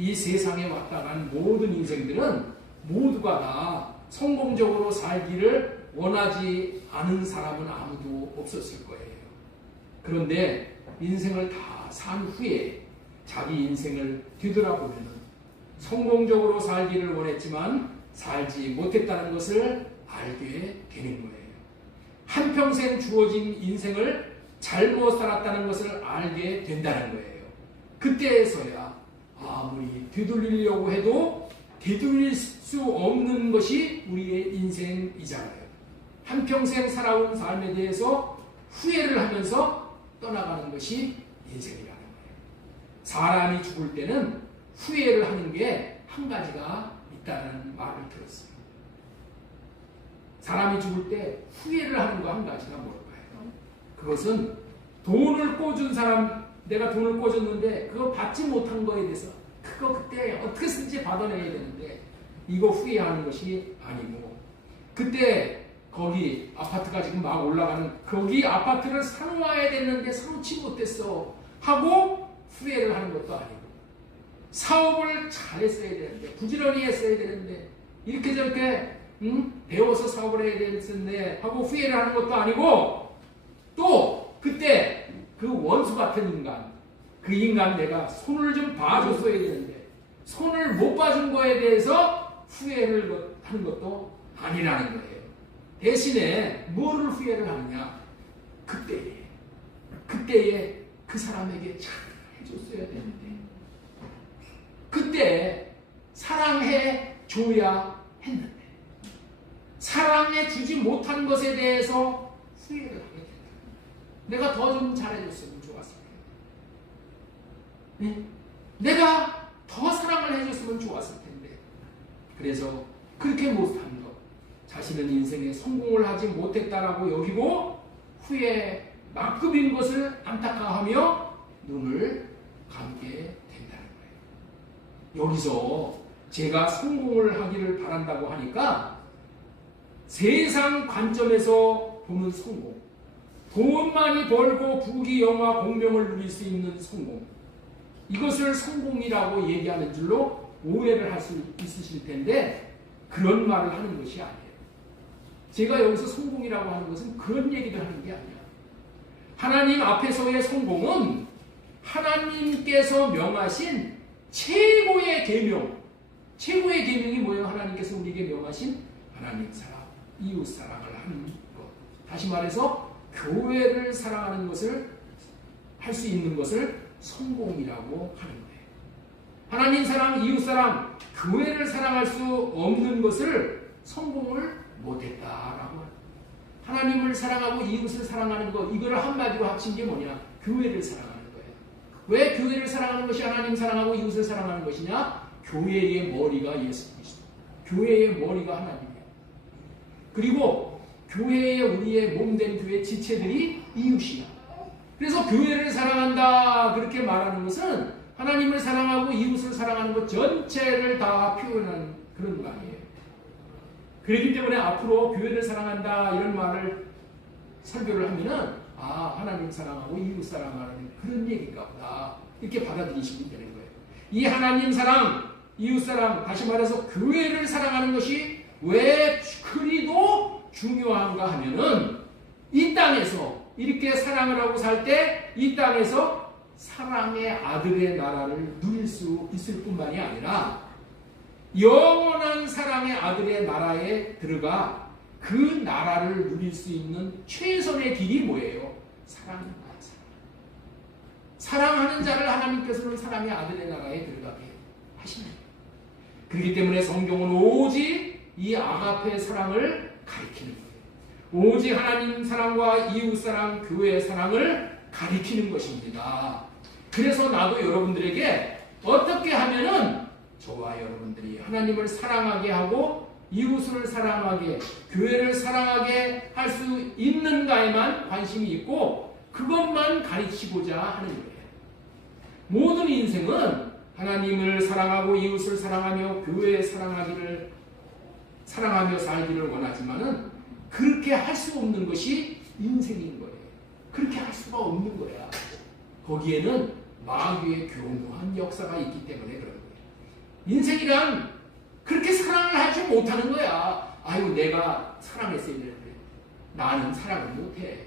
이 세상에 왔다 간 모든 인생들은 모두가 다 성공적으로 살기를 원하지 않은 사람은 아무도 없었을 거예요. 그런데 인생을 다 산 후에 자기 인생을 뒤돌아보면 성공적으로 살기를 원했지만 살지 못했다는 것을 알게 되는 거예요. 한평생 주어진 인생을 잘못 살았다는 것을 알게 된다는 거예요. 그때에서야 아무리 되돌리려고 해도 되돌릴 수 없는 것이 우리의 인생이잖아요. 한평생 살아온 삶에 대해서 후회를 하면서 떠나가는 것이 인생이라는 거예요. 사람이 죽을 때는 후회를 하는 게 한 가지가 있다는 말을 들었어요. 사람이 죽을 때 후회를 하는 거 한 가지가 뭘까요? 그것은 돈을 꿔준 사람, 내가 돈을 꿔줬는데 그거 받지 못한 거에 대해서 그거 그때 어떻게 쓰든지 받아내야 되는데 이거 후회하는 것이 아니고, 그때 거기 아파트가 지금 막 올라가는 거기 아파트를 사놓아야 되는데 사놓지 못했어 하고 후회를 하는 것도 아니고, 사업을 잘했어야 되는데 부지런히 했어야 되는데 이렇게 저렇게 배워서 사업을 해야 되는데 하고 후회를 하는 것도 아니고, 또 그때 그 원수 같은 인간, 그 인간 내가 손을 좀 봐줬어야 되는데 손을 못 봐준 거에 대해서 후회를 하는 것도 아니라는 거예요. 대신에 뭐를 후회를 하느냐? 그때에 그 사람에게 잘 해줬어야 되는데 그때 사랑해 줘야 했는데 사랑해 주지 못한 것에 대해서 후회를 하게 된다. 내가 더 좀 잘해줬으면 좋았을 텐데, 내가 더 사랑을 해줬으면 좋았을 텐데, 그래서 그렇게 못한 것, 자신은 인생에 성공을 하지 못했다라고 여기고 후에 막급인 것을 안타까워하며 눈을 감게 된다는 거예요. 여기서 제가 성공을 하기를 바란다고 하니까 세상 관점에서 보는 성공, 돈 많이 벌고 부귀 영화 공명을 누릴 수 있는 성공, 이것을 성공이라고 얘기하는 줄로 오해를 할 수 있으실 텐데 그런 말을 하는 것이 아니에요. 제가 여기서 성공이라고 하는 것은 그런 얘기를 하는 게 아니야. 하나님 앞에서의 성공은 하나님께서 명하신 최고의 계명, 최고의 계명이 뭐예요? 하나님께서 우리에게 명하신 하나님 사랑, 이웃 사랑을 하는 것. 다시 말해서 교회를 사랑하는 것을 할 수 있는 것을 성공이라고 하는 거예요. 하나님 사랑, 이웃 사랑, 교회를 사랑할 수 없는 것을 성공을 못했다라고 합니다. 하나님을 사랑하고 이웃을 사랑하는 것, 이거를 한마디로 합친 게 뭐냐? 교회를 사랑하는 거예요. 왜 교회를 사랑하는 것이 하나님 사랑하고 이웃을 사랑하는 것이냐? 교회의 머리가 예수 그리스도, 교회의 머리가 하나님이에요. 그리고 교회의 우리의 몸된 교회 지체들이 이웃이야. 그래서 교회를 사랑한다 그렇게 말하는 것은 하나님을 사랑하고 이웃을 사랑하는 것 전체를 다 표현하는 그런 말이에요. 그렇기 때문에 앞으로 교회를 사랑한다 이런 말을 설교를 하면은 하나님 사랑하고 이웃 사랑하는 그런 얘기인가 보다 이렇게 받아들이시면 되는 거예요. 이 하나님 사랑, 이웃 사랑, 다시 말해서 교회를 사랑하는 것이 왜 그리도 중요한가 하면은 이 땅에서 이렇게 사랑을 하고 살 때 이 땅에서 사랑의 아들의 나라를 누릴 수 있을 뿐만이 아니라 영원한 사랑의 아들의 나라에 들어가 그 나라를 누릴 수 있는 최선의 길이 뭐예요? 사랑입니다. 사랑하는 자를 하나님께서는 사랑의 아들의 나라에 들어가게 하십니다. 그렇기 때문에 성경은 오직 이 아가페 사랑을 가리키는 거예요. 오직 하나님 사랑과 이웃 사랑, 교회 사랑을 가리키는 것입니다. 그래서 나도 여러분들에게 어떻게 하면은 저와 여러분들이 하나님을 사랑하게 하고 이웃을 사랑하게, 교회를 사랑하게 할 수 있는가에만 관심이 있고 그것만 가르치고자 하는 거예요. 모든 인생은 하나님을 사랑하고 이웃을 사랑하며 교회에 사랑하며 살기를 원하지만은 그렇게 할 수 없는 것이 인생인 거예요. 그렇게 할 수가 없는 거야. 거기에는 마귀의 교묘한 역사가 있기 때문에 그런 거예요. 인생이란 그렇게 사랑을 하지 못하는 거야. 아유, 내가 사랑했어야 되는데 나는 사랑을 못해.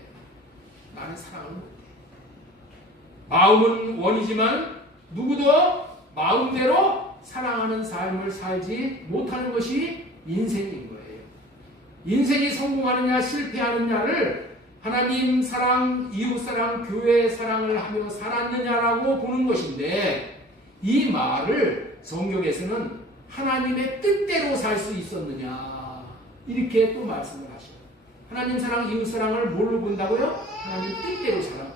나는 사랑을 못해. 마음은 원이지만 누구도 마음대로 사랑하는 삶을 살지 못하는 것이 인생인 거예요. 인생이 성공하느냐 실패하느냐를 하나님 사랑, 이웃 사랑, 교회 사랑을 하며 살았느냐라고 보는 것인데, 이 말을 성경에서는 하나님의 뜻대로 살 수 있었느냐 이렇게 또 말씀을 하셔요. 하나님 사랑, 이웃 사랑을 뭘로 본다고요? 하나님 뜻대로 사랑.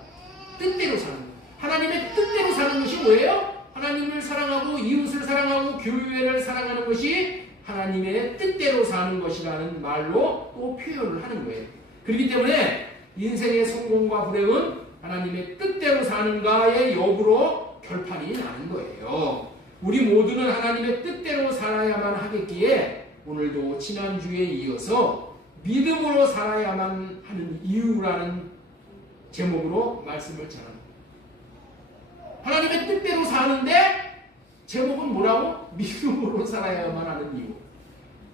뜻대로 사는 거예요. 하나님의 뜻대로 사는 것이 뭐예요? 하나님을 사랑하고 이웃을 사랑하고 교회를 사랑하는 것이 하나님의 뜻대로 사는 것이라는 말로 또 표현을 하는 거예요. 그렇기 때문에 인생의 성공과 불행은 하나님의 뜻대로 사는가의 여부로 결판이 나는 거예요. 우리 모두는 하나님의 뜻대로 살아야만 하겠기에 오늘도 지난주에 이어서 믿음으로 살아야만 하는 이유라는 제목으로 말씀을 전합니다. 하나님의 뜻대로 사는데 제목은 뭐라고? 믿음으로 살아야만 하는 이유.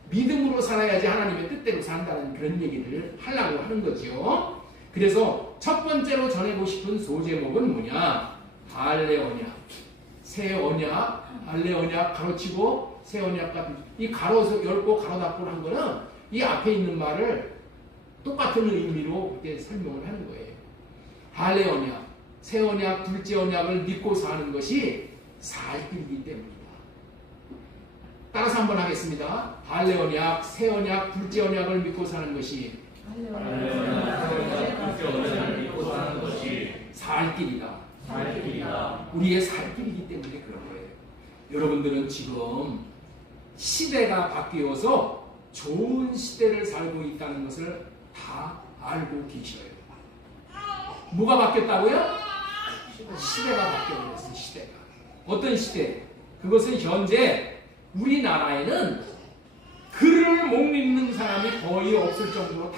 믿음으로 살아야지 하나님의 뜻대로 산다는 그런 얘기를 하려고 하는 거죠. 그래서 첫 번째로 전하고 싶은 소제목은 뭐냐? 할례 언약. 새 언약, 할례 언약 가로치고 새 언약과 이 가로서 열고 가로 닫고 한 거는 이 앞에 있는 말을 똑같은 의미로 이렇게 설명을 하는 거예요. 할례 언약, 새 언약, 둘째 언약을 믿고 사는 것이 살 길이기 때문이다. 따라서 한번 하겠습니다. 할례 언약, 새 언약, 둘째 언약을 믿고 사는 것이 살 길이다. 우리의 살 길이기 때문에 그런 거예요. 여러분들은 지금 시대가 바뀌어서 좋은 시대를 살고 있다는 것을 다 알고 계셔요. 뭐가 바뀌었다고요? 시대가 바뀌어버렸어요. 시대가. 어떤 시대? 그것은 현재 우리나라에는 글을 못 읽는 사람이 거의 없을 정도로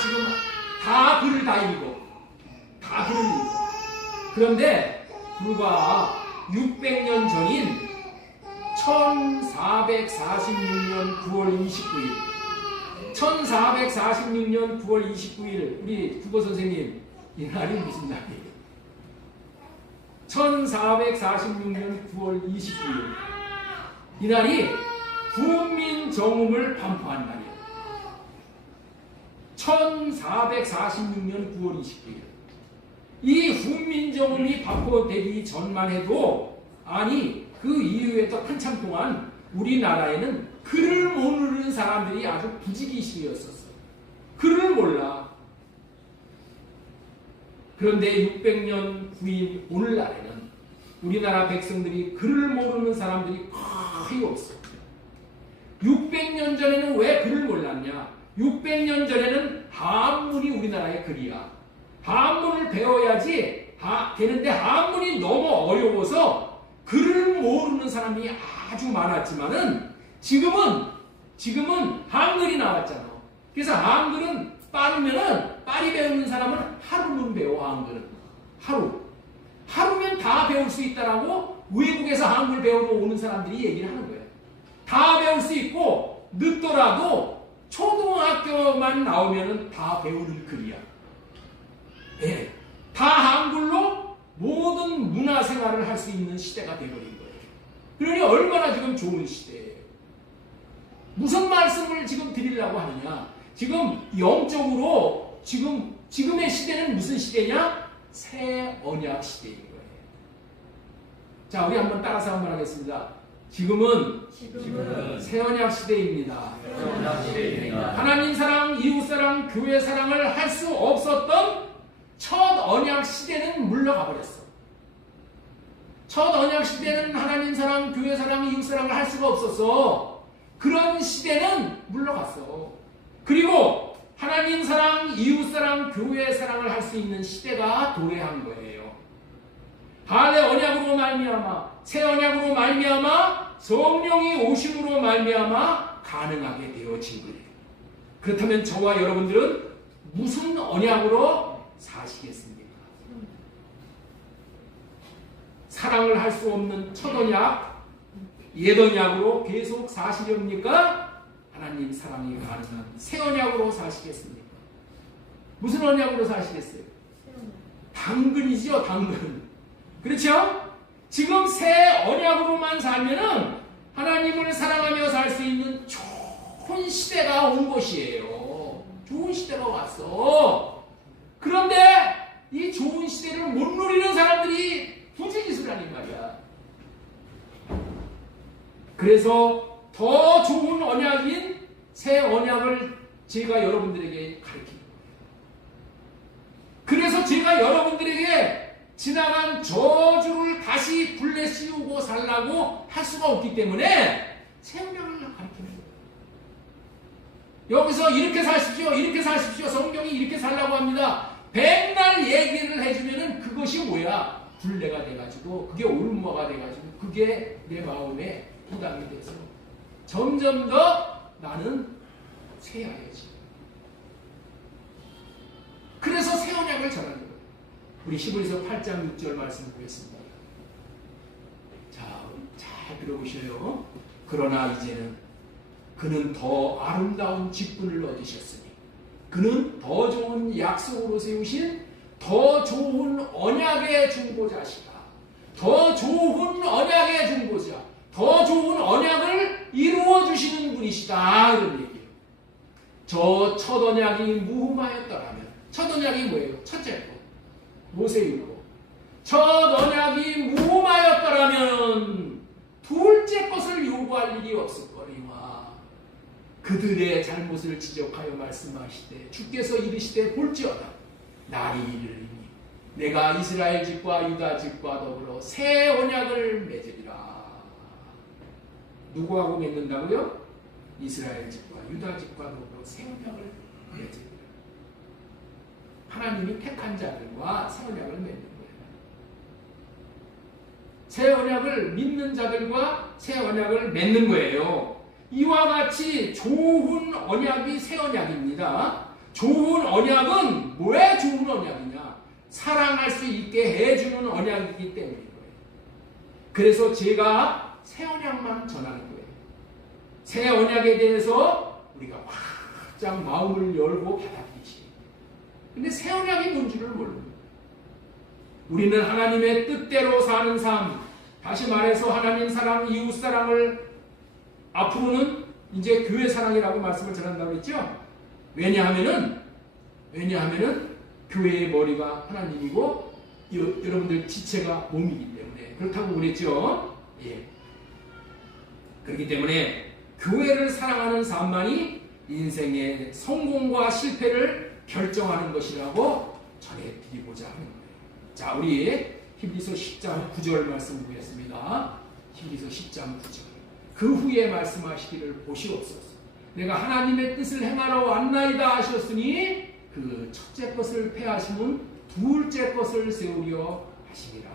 지금 다 글을 다 읽어. 다 글을 읽어. 그런데 불과 600년 전인 1446년 9월 29일 1446년 9월 29일 우리 국어 선생님 이 날이 무슨 날이에요? 1446년 9월 29일 이 날이 국민정음을 반포한 날이에요. 1446년 9월 29일 이 훈민정음이 반포되기 전만 해도 아니 그 이후에도 한참 동안 우리나라에는 글을 모르는 사람들이 아주 부지기수였었어. 글을 몰라. 그런데 600년 후인 오늘날에는 우리나라 백성들이 글을 모르는 사람들이 거의 없어. 600년 전에는 왜 글을 몰랐냐? 600년 전에는 한문이 우리나라의 글이야. 한문을 배워야지 되는데 한문이 너무 어려워서 글을 모르는 사람이 아주 많았지만은 지금은 한글이 나왔잖아. 그래서 한글은 빨리 배우는 사람은 하루는 배워. 한글은 하루면 다 배울 수 있다라고 외국에서 한글 배우러 오는 사람들이 얘기를 하는 거예요. 다 배울 수 있고 늦더라도 초등학교만 나오면은 다 배우는 글이야. 네, 다 한글로 모든 문화생활을 할 수 있는 시대가 되어버린 거예요. 그러니 얼마나 지금 좋은 시대예요. 무슨 말씀을 지금 드리려고 하느냐? 지금 영적으로 지금의 시대는 무슨 시대냐? 새 언약 시대인 거예요. 자, 우리 한번 따라서 한번 하겠습니다. 지금은 새 언약 시대입니다. 하나님 사랑, 이웃 사랑, 교회 사랑을 할 수 없었던 첫 언약 시대는 물러가 버렸어. 첫 언약 시대는 하나님 사랑, 교회 사랑, 이웃 사랑을 할 수가 없었어. 그런 시대는 물러갔어. 그리고 하나님 사랑, 이웃 사랑, 교회 사랑을 할 수 있는 시대가 도래한 거예요. 할례 언약으로 말미암아, 새 언약으로 말미암아, 성령이 오심으로 말미암아 가능하게 되어진 거예요. 그렇다면 저와 여러분들은 무슨 언약으로 사시겠습니까? 사랑을 할 수 없는 첫 언약, 옛 언약으로 계속 사시렵니까? 하나님 사랑이 가능한 새 언약으로 사시겠습니까? 무슨 언약으로 사시겠어요? 당근이죠, 당근. 그렇죠? 지금 새 언약으로만 살면은 하나님을 사랑하며 살 수 있는 좋은 시대가 온 것이에요. 좋은 시대가 왔어. 그런데 이 좋은 시대를 못 누리는 사람들이 부지기수를 하는 말이야. 그래서 더 좋은 언약인 새 언약을 제가 여러분들에게 가르칩니다. 그래서 제가 여러분들에게 지나간 저주를 다시 굴레 씌우고 살라고 할 수가 없기 때문에 새 언약을 가르치는 거예요. 여기서 이렇게 사십시오, 이렇게 사십시오, 성경이 이렇게 살라고 합니다. 백날 얘기를 해주면은 그것이 뭐야? 굴레가 돼가지고 그게 올무화가 돼가지고 그게 내 마음에 부담이 돼서 점점 더 나는 쇠야해지. 그래서 새 언약을 전하는 거예요. 우리 히브리서 8장 6절 말씀 보겠습니다. 자, 잘 들어보셔요. 그러나 이제는 그는 더 아름다운 직분을 얻으셨으니 그는 더 좋은 약속으로 세우신 더 좋은 언약의 중보자시다. 더 좋은 언약의 중보자, 더 좋은 언약을 이루어 주시는 분이시다. 이런 얘기예요. 저 첫 언약이 무흠하였더라면, 첫 언약이 뭐예요? 첫째 거 모세율법. 첫 언약이 무흠하였더라면 둘째 것을 요구할 일이 없을거니와 그들의 잘못을 지적하여 말씀하시되 주께서 이르시되 볼지어다 날이 이르리니 내가 이스라엘 집과 유다 집과 더불어 새 언약을 맺으리라. 누구하고 맺는다고요? 이스라엘 집과 유다 집과 더불어 새 언약을 맺으리라. 하나님이 택한 자들과 새 언약을 맺는 거예요. 새 언약을 믿는 자들과 새 언약을 맺는 거예요. 이와 같이 좋은 언약이 새 언약입니다. 좋은 언약은 왜 좋은 언약이냐? 사랑할 수 있게 해주는 언약이기 때문인 거예요. 그래서 제가 새 언약만 전하는 거예요. 새 언약에 대해서 우리가 확장 마음을 열고 받아들이시. 근데 새 언약이 뭔지를 모릅니다. 우리는 하나님의 뜻대로 사는 삶, 다시 말해서 하나님 사랑, 이웃 사랑을 앞으로는 이제 교회 사랑이라고 말씀을 전한다고 했죠. 왜냐하면은 교회의 머리가 하나님이고 여러분들 지체가 몸이기 때문에 그렇다고 그랬죠. 예. 그렇기 때문에 교회를 사랑하는 삶만이 인생의 성공과 실패를 결정하는 것이라고 전해드리고자 하는 거예요. 자, 우리 히브리서 10장 9절 말씀 보겠습니다. 히브리서 10장 9절. 그 후에 말씀하시기를 보시옵소서. 내가 하나님의 뜻을 행하러 왔나이다 하셨으니 그 첫째 것을 폐하시면 둘째 것을 세우려 하시니라.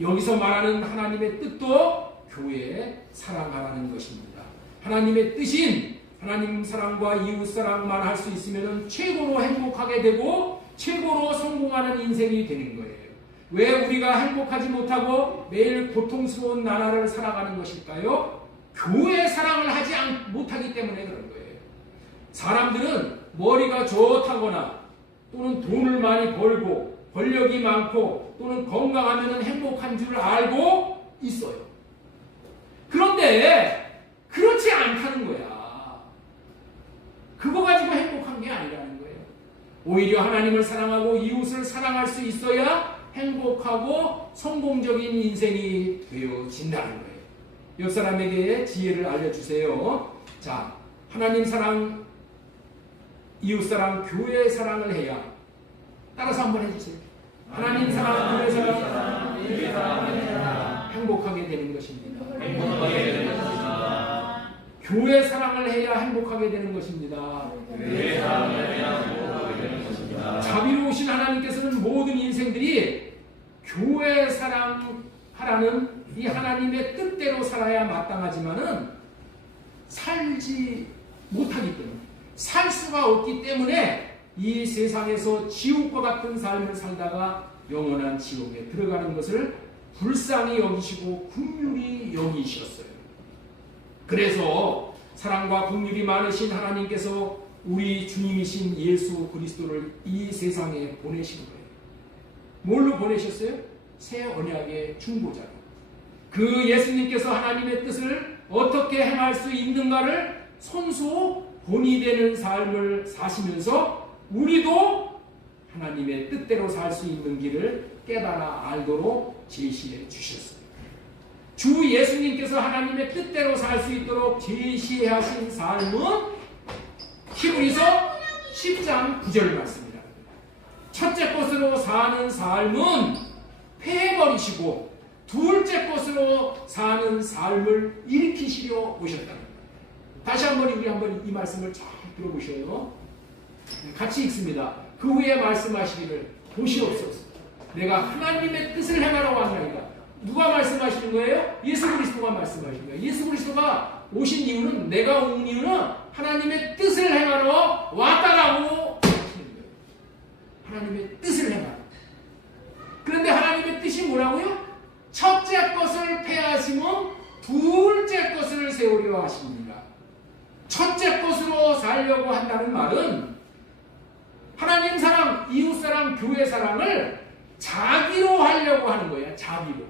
여기서 말하는 하나님의 뜻도 교회에 사랑하라는 것입니다. 하나님의 뜻인 하나님 사랑과 이웃 사랑만 할 수 있으면 최고로 행복하게 되고 최고로 성공하는 인생이 되는 거예요. 왜 우리가 행복하지 못하고 매일 고통스러운 나날을 살아가는 것일까요? 교회 사랑을 하지 못하기 때문에 그런 거예요. 사람들은 머리가 좋다거나 또는 돈을 많이 벌고 권력이 많고 또는 건강하면 행복한 줄 알고 있어요. 그런데 그렇지 않다는 거야. 그거 가지고 행복한 게 아니라는 거예요. 오히려 하나님을 사랑하고 이웃을 사랑할 수 있어야 행복하고 성공적인 인생이 되어진다는 거예요. 옆 사람에게 지혜를 알려주세요. 자, 하나님 사랑, 이웃 사랑, 교회 사랑을 해야 따라서 한번 해주세요. 하나님 사랑, 교회 사랑, 행복하게 되는 것입니다. 교회 사랑을 해야 행복하게 되는 것입니다. 자비로우신 하나님께서는 모든 인생들이 교회 사랑하라는 이 하나님의 뜻대로 살아야 마땅하지만은 살지 못하기 때문에, 살 수가 없기 때문에 이 세상에서 지옥과 같은 삶을 살다가 영원한 지옥에 들어가는 것을 불쌍히 여기시고 긍휼히 여기셨어요. 그래서 사랑과 긍휼이 많으신 하나님께서 우리 주님이신 예수 그리스도를 이 세상에 보내신 거예요. 뭘로 보내셨어요? 새 언약의 중보자로. 그 예수님께서 하나님의 뜻을 어떻게 행할 수 있는가를 손수 본이 되는 삶을 사시면서 우리도 하나님의 뜻대로 살 수 있는 길을 깨달아 알도록 제시해 주셨어요. 주 예수님께서 하나님의 뜻대로 살 수 있도록 제시하신 삶은 히브리서 10장 9절 말씀입니다. 첫째 것으로 사는 삶은 패해버리시고 둘째 것으로 사는 삶을 일으키시려 오셨다는 거예요. 다시 한번 우리 한번 이 말씀을 잘 들어보셔요. 같이 읽습니다. 그 후에 말씀하시기를 보시옵소서. 내가 하나님의 뜻을 행하러 왔나이다. 누가 말씀하시는 거예요? 예수 그리스도가 말씀하시는 거예요. 예수 그리스도가 오신 이유는, 내가 온 이유는 하나님의 뜻을 행하러 왔다라고 하시는 거예요. 하나님의 뜻을 행하러. 그런데 하나님의 뜻이 뭐라고요? 첫째 것을 패하시면 둘째 것을 세우려 하십니다. 첫째 것으로 살려고 한다는 말은 하나님 사랑, 이웃 사랑, 교회 사랑을 자기로 하려고 하는 거야. 자기로.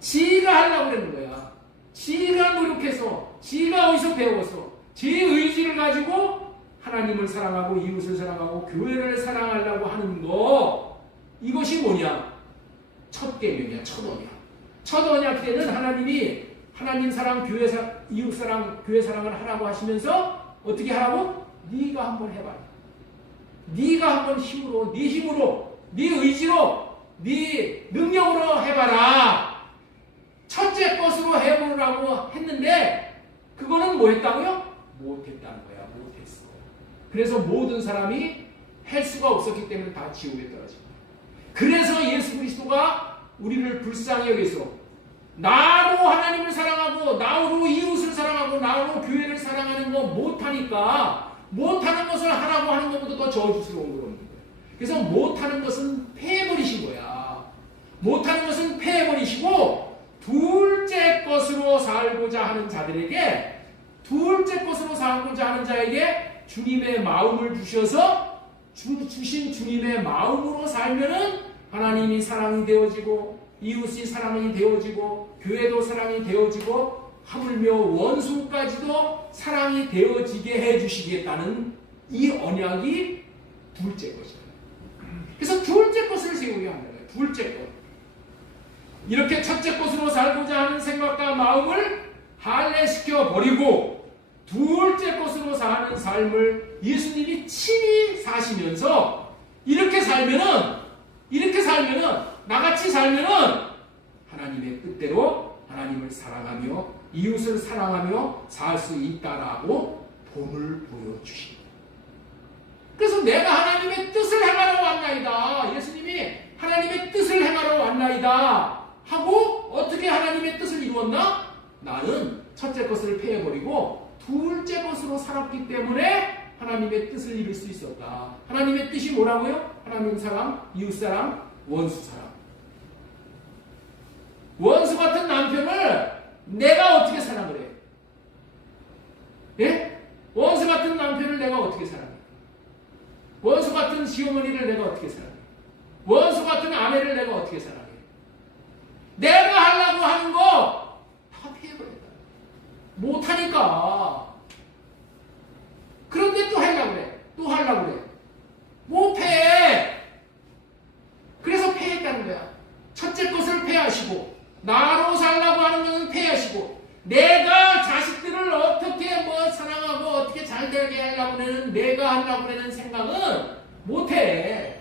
지가 하려고 그러는 거야. 지가 노력해서, 지가 어디서 배워서, 지 의지를 가지고 하나님을 사랑하고 이웃을 사랑하고 교회를 사랑하려고 하는 거, 이것이 뭐냐? 첫 계명이야. 첫 언약. 첫 언약 때는 하나님이 하나님 사랑, 교회 사랑, 이웃 사랑, 교회 사랑을 하라고 하시면서 어떻게 하라고? 네가 한번 해봐. 네가 한번 힘으로, 네 힘으로, 네 의지로, 네 능력으로 해봐라. 첫째 것으로 해보라고 했는데 그거는 뭐 했다고요? 못했다는 거야. 못했어. 그래서 모든 사람이 할 수가 없었기 때문에 다 지옥에 떨어진 거야. 그래서 예수 그리스도가 우리를 불쌍히 여기서 나로 하나님을 사랑하고 나로 이웃을 사랑하고 나로 교회를 사랑하는 거 못하니까 못하는 것을 하라고 하는 것보다 더 저주스러운 거 없는 거예요. 그래서 못하는 것은 패해버리신 거야. 못하는 것은 패해버리시고 둘째 것으로 살고자 하는 자들에게, 둘째 것으로 살고자 하는 자에게 주님의 마음을 주셔서 주신 주님의 마음으로 살면은 하나님이 사랑이 되어지고 이웃이 사랑이 되어지고 교회도 사랑이 되어지고 하물며 원수까지도 사랑이 되어지게 해주시겠다는 이 언약이 둘째 것이에요. 그래서 둘째 것을 세우게 한다. 둘째 것. 이렇게 첫째 것으로 살고자 하는 생각과 마음을 할례시켜 버리고 둘째 것으로 사는 삶을 예수님이 친히 사시면서 이렇게 살면은 나같이 살면은 하나님의 뜻대로 하나님을 사랑하며 이웃을 사랑하며 살 수 있다라고 본을 보여주십니다. 그래서 내가 하나님의 뜻을 행하러 왔나이다. 예수님이 하나님의 뜻을 행하러 왔나이다 하고 어떻게 하나님의 뜻을 이루었나? 나는 첫째 것을 패해버리고 둘째 것으로 살았기 때문에 하나님의 뜻을 이룰 수 있었다. 하나님의 뜻이 뭐라고요? 하나님 사랑, 이웃 사랑, 원수 사랑. 원수 같은 남편을 내가 어떻게 사랑을 해? 예? 원수 같은 남편을 내가 어떻게 사랑해? 원수 같은 시어머니를 내가 어떻게 사랑해? 원수 같은 아내를 내가 어떻게 사랑해? 내가 하려고 하는 거 다 피해버린다. 못하니까. 그런데 또 하려고 그래. 또 하려고 그래. 못 패. 그래서 패했다는 거야. 첫째 것을 패하시고 나로 살라고 하는 것은 패하시고 내가 자식들을 어떻게 사랑하고 어떻게 잘 되게 하려고 하는 내가 하려고 하는 생각은 못해.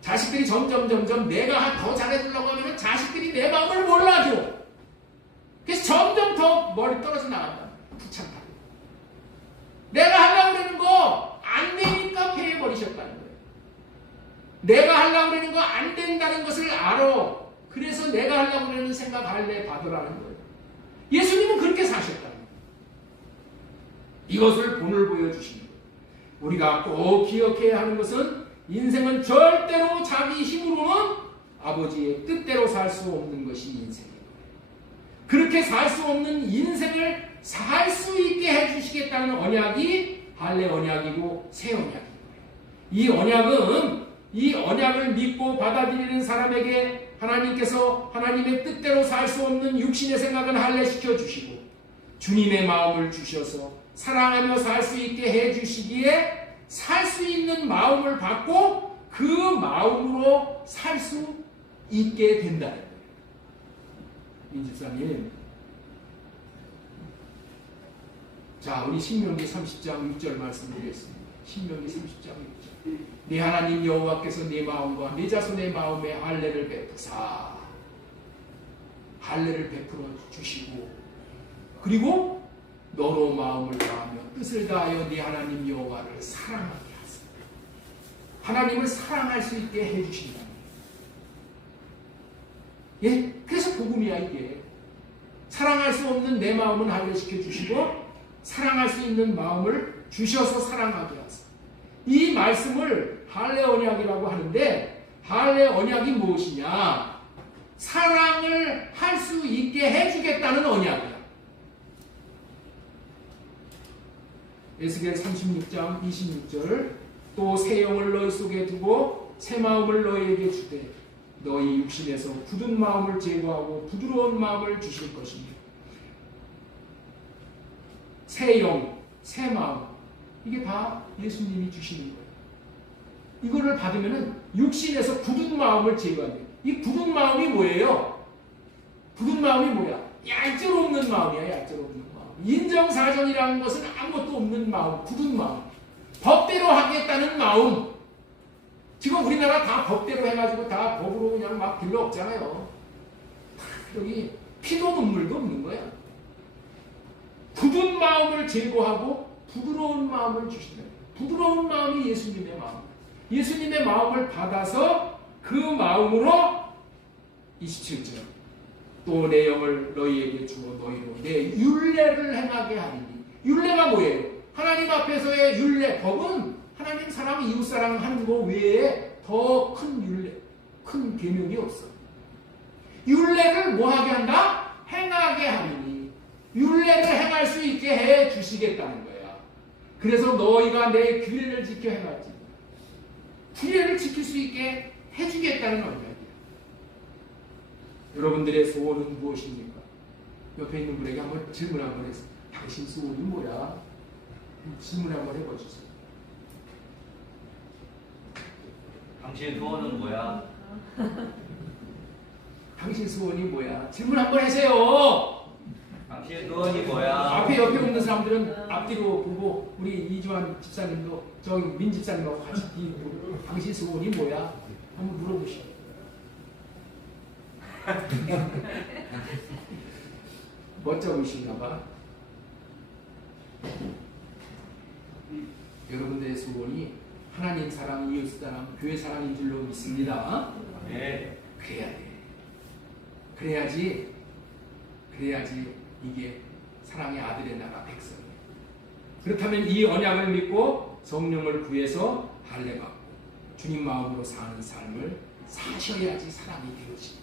자식들이 점점 내가 더 잘해주려고 하면 자식들이 내 마음을 몰라줘. 그래서 점점 더 멀리 떨어져 나간다. 귀찮다. 내가 하려고 하는 거 안 되니까 패해버리셨다는 거예요. 내가 하려고 하는 거 안 된다는 것을 알아. 그래서 내가 하려고 하는 생각 할래 받으라는 거예요. 예수님은 그렇게 사셨다는 거예요. 이것을 본을 보여주신 거예요. 우리가 꼭 기억해야 하는 것은 인생은 절대로 자기 힘으로는 아버지의 뜻대로 살 수 없는 것이 인생이에요. 그렇게 살 수 없는 인생을 살 수 있게 해주시겠다는 언약이 할례 언약이고 새 언약인 거예요. 이 언약을 믿고 받아들이는 사람에게 하나님께서 하나님의 뜻대로 살 수 없는 육신의 생각은 할례시켜 주시고 주님의 마음을 주셔서 사랑하며 살 수 있게 해주시기에 살 수 있는 마음을 받고 그 마음으로 살 수 있게 된다는 거예요. 민집사님, 자, 우리 신명기 30장 6절 말씀드리겠습니다. 신명기 30장 6절. 네 하나님 여호와께서 네 마음과 네 자손의 마음에 할례를 베푸사, 할례를 베풀어 주시고, 그리고 너로 마음을 다하며 뜻을 다하여 네 하나님 여호와를 사랑하게 하사. 하나님을 사랑할 수 있게 해주신다. 예, 그래서 복음이야 이게. 사랑할 수 없는 내 마음은 할례시켜 주시고 사랑할 수 있는 마음을 주셔서 사랑하게 하사. 이 말씀을 할례 언약이라고 하는데, 할례 언약이 무엇이냐? 사랑을 할 수 있게 해주겠다는 언약이야. 에스겔 36장 26절. 또 새 영을 너희 속에 두고 새 마음을 너희에게 주되 너희 육신에서 굳은 마음을 제거하고 부드러운 마음을 주실 것입니다. 새 영, 새 마음, 이게 다 예수님이 주시는 거예요. 이거를 받으면은 육신에서 굳은 마음을 제거한대요. 이 굳은 마음이 뭐예요? 굳은 마음이 뭐야? 얄짤없는 마음이야. 얄짤없는 마음. 인정사정이라는 것은 아무것도 없는 마음, 굳은 마음. 법대로 하겠다는 마음. 지금 우리나라 다 법대로 해가지고 다 법으로 그냥 막 길러 없잖아요. 여기 피도 눈물도 없는 거야. 굳은 마음을 제거하고 부드러운 마음을 주신다. 부드러운 마음이 예수님의 마음. 예수님의 마음을 받아서 그 마음으로 27절. 또 내 영을 너희에게 주어 너희로 내 율례를 행하게 하리니. 율례가 뭐예요? 하나님 앞에서의 율례, 법은 하나님 사랑, 이웃 사랑하는 거 외에 더 큰 율례, 큰 계명이 없어. 율례를 뭐 하게 한다? 행하게 하리니. 율례를 행할 수 있게 해 주시겠다는 거야. 그래서 너희가 내 규례를 지켜 행하지. 규례를 지킬 수 있게 해주겠다는 언약이야. 여러분들의 소원은 무엇입니까? 옆에 있는 분에게 한번 질문 한번 해서 당신 소원이 뭐야? 질문 한번 해봐주세요. 당신의 소원은 뭐야? 당신 소원이 뭐야? 질문 한번 하세요. 당신의 소원이 뭐야? 앞에 옆에 있는 사람들은 앞뒤로 보고 우리 이주환 집사님도 저기 민 집사님하고 같이 보고 당신 소원이 뭐야? 한번 물어보시오. 멋져 보이신가 봐. 여러분들의 소원이 하나님 사랑, 이웃 사랑, 교회 사랑인 줄로 믿습니다. 네. 그래야 돼. 그래야지 이게 사랑의 아들의 나라 백성이에요. 그렇다면 이 언약을 믿고 성령을 구해서 할례받고 주님 마음으로 사는 삶을 사셔야지 사랑이 되어지.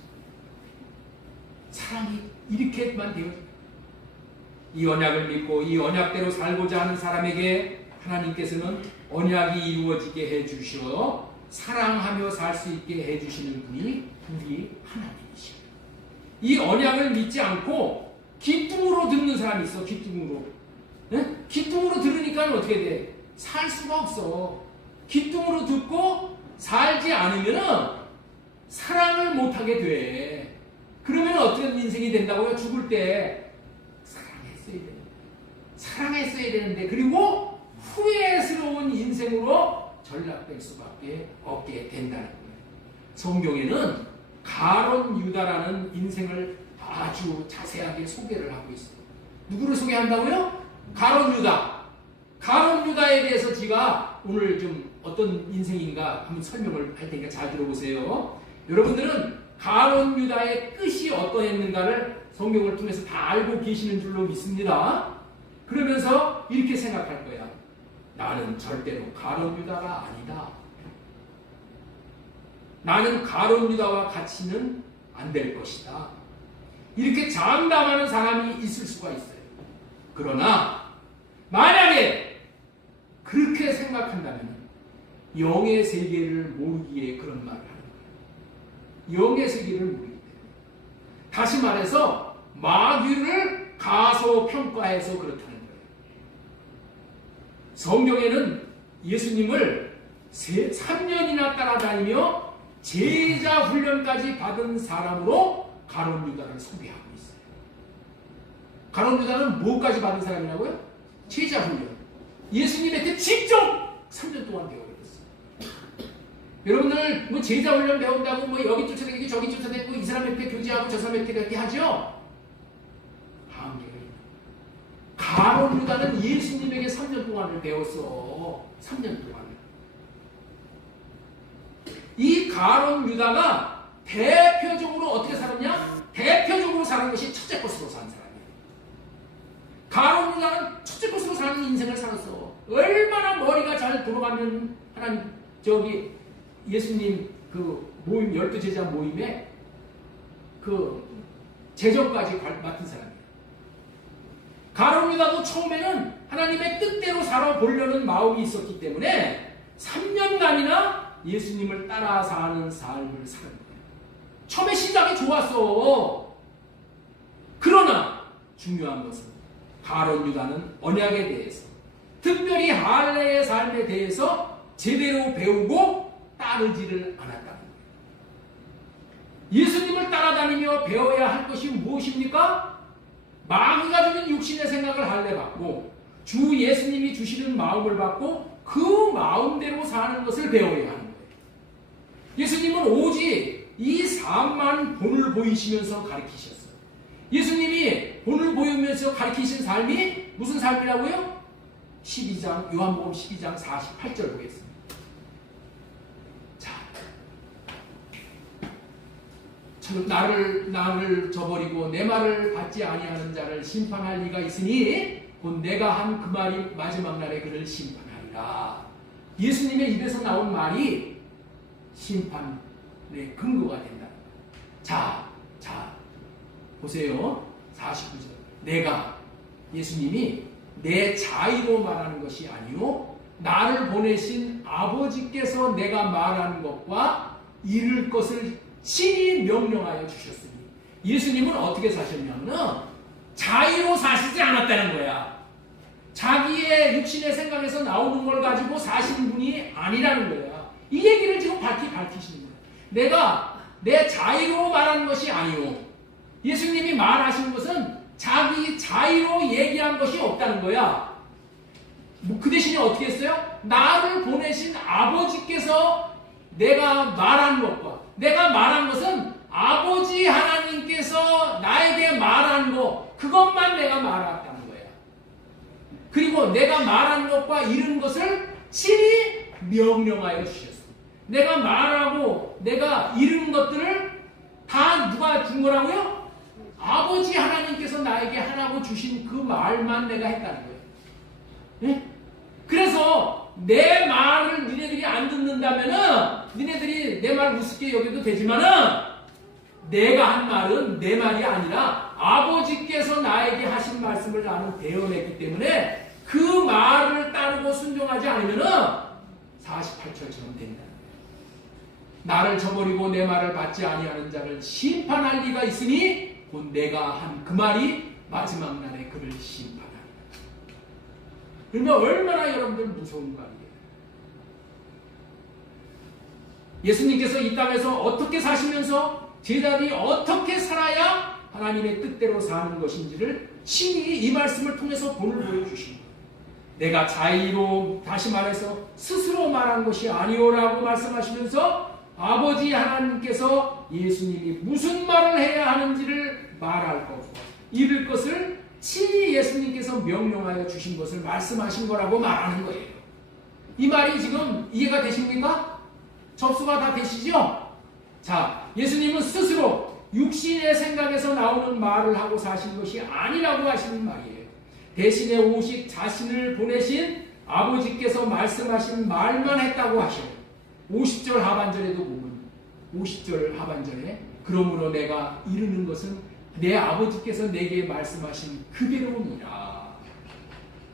사랑이 이렇게만 되어지. 이 언약을 믿고 이 언약대로 살고자 하는 사람에게 하나님께서는 언약이 이루어지게 해주시어 사랑하며 살 수 있게 해주시는 분이 우리 하나님이시오. 이 언약을 믿지 않고 기뚱으로 듣는 사람이 있어. 기뚱으로. 네? 기뚱으로 들으니까 어떻게 돼? 살 수가 없어. 기뚱으로 듣고 살지 않으면 사랑을 못하게 돼. 그러면 어떤 인생이 된다고요? 죽을 때 사랑했어야 되는데 그리고 후회스러운 인생으로 전락될 수밖에 없게 된다는 거예요. 성경에는 가론 유다라는 인생을 아주 자세하게 소개를 하고 있어요. 누구를 소개한다고요? 가론 유다. 가론 유다에 대해서 제가 오늘 좀 어떤 인생인가 한번 설명을 할 테니까 잘 들어보세요. 여러분들은 가론 유다의 끝이 어떠했는가를 성경을 통해서 다 알고 계시는 줄로 믿습니다. 그러면서 이렇게 생각할 거야. 나는 절대로 가론 유다가 아니다. 나는 가론 유다와 같이는 안 될 것이다. 이렇게 장담하는 사람이 있을 수가 있어요. 그러나 만약에 그렇게 생각한다면 영의 세계를 모르기에 그런 말을 하는 거예요. 영의 세계를 모르기 때문에. 다시 말해서 마귀를 가소평가해서 그렇다는 거예요. 성경에는 예수님을 3년이나 따라다니며 제자 훈련까지 받은 사람으로 가룟 유다를 소개하고 있어요. 가룟 유다는 뭐까지 받은 사람이라고요? 제자 훈련. 예수님한테 직접 3년 동안 배워버렸어요. 여러분들 뭐 제자 훈련 배운다고 뭐 여기 쫓아다니고 저기 쫓아다니고 이 사람한테 교제하고 저 사람한테 그렇게 하죠? 한계가 있는. 가룟 유다는 예수님에게 3년 동안을 배웠어. 3년 동안. 이 가룟 유다가 대표적으로 어떻게 살았냐? 대표적으로 사는 것이 첫째 것으로 산 사람이에요. 가룟 유다는 첫째 것으로 사는 인생을 살았어. 얼마나 머리가 잘 돌아가면 하나님 저기 예수님 그 모임 12제자 모임에 그 제정까지 맡은 사람이에요. 가룟 유다도 처음에는 하나님의 뜻대로 살아보려는 마음이 있었기 때문에 3년간이나 예수님을 따라 사는 삶을 사는 거예요. 처음에 시작이 좋았어. 그러나 중요한 것은 가룟 유다는 언약에 대해서, 특별히 할례의 삶에 대해서 제대로 배우고 따르지를 않았다는 거예요. 예수님을 따라다니며 배워야 할 것이 무엇입니까? 마귀가 주는 육신의 생각을 할례받고 주 예수님이 주시는 마음을 받고 그 마음대로 사는 것을 배워야 하는 거예요. 예수님은 오직 이 삶만 본을 보이시면서 가르치셨어요. 예수님이 본을 보이면서 가르치신 삶이 무슨 삶이라고요? 12장, 요한복음 12장 48절 보겠습니다. 자, 나를 저버리고 내 말을 받지 아니하는 자를 심판할 리가 있으니 곧 내가 한 그 말이 마지막 날에 그를 심판하리라. 예수님의 입에서 나온 말이 심판의 근거가 된다. 자, 보세요. 49절. 내가, 예수님이 내 자의로 말하는 것이 아니요 나를 보내신 아버지께서 내가 말하는 것과 이룰 것을 친히 명령하여 주셨으니. 예수님은 어떻게 사셨냐면 자의로 사시지 않았다는 거야. 자기의 육신의 생각에서 나오는 걸 가지고 사신 분이 아니라는 거야. 이 얘기를 지금 밝히시는 거예요. 내가 내 자의로 말하는 것이 아니오. 예수님이 말하신 것은 자기 자의로 얘기한 것이 없다는 거야. 그 대신에 어떻게 했어요? 나를 보내신 아버지께서 내가 말한 것과, 내가 말한 것은 아버지 하나님께서 나에게 말한 것, 그것만 내가 말했다는 거야. 그리고 내가 말한 것과 이른 것을 친히 명령하여 주셨어. 내가 말하고 내가 이룬 것들을 다 누가 준 거라고요? 아버지 하나님께서 나에게 하라고 주신 그 말만 내가 했다는 거예요. 네? 그래서 내 말을 니네들이 안 듣는다면은 니네들이 내 말을 우습게 여겨도 되지만은 내가 한 말은 내 말이 아니라 아버지께서 나에게 하신 말씀을 나는 배워냈기 때문에 그 말을 따르고 순종하지 않으면은 48절처럼 된다. 나를 저버리고 내 말을 받지 아니하는 자를 심판할 리가 있으니 곧 내가 한 그 말이 마지막 날에 그를 심판하리라. 그러면 얼마나 여러분들 무서운 말이에요. 예수님께서 이 땅에서 어떻게 사시면서 제자들이 어떻게 살아야 하나님의 뜻대로 사는 것인지를 친히 이 말씀을 통해서 본을 보여주신 거예요. 내가 자의로, 다시 말해서 스스로 말한 것이 아니오라고 말씀하시면서 아버지 하나님께서 예수님이 무슨 말을 해야 하는지를 말할 것과 이룰 것을 친히 예수님께서 명령하여 주신 것을 말씀하신 거라고 말하는 거예요. 이 말이 지금 이해가 되십니까? 접수가 다 되시죠? 자, 예수님은 스스로 육신의 생각에서 나오는 말을 하고 사신 것이 아니라고 하시는 말이에요. 대신에 오직 자신을 보내신 아버지께서 말씀하신 말만 했다고 하셔요. 50절 하반절에도 보면 50절 하반절에 그러므로 내가 이루는 것은 내 아버지께서 내게 말씀하신 그대로니라.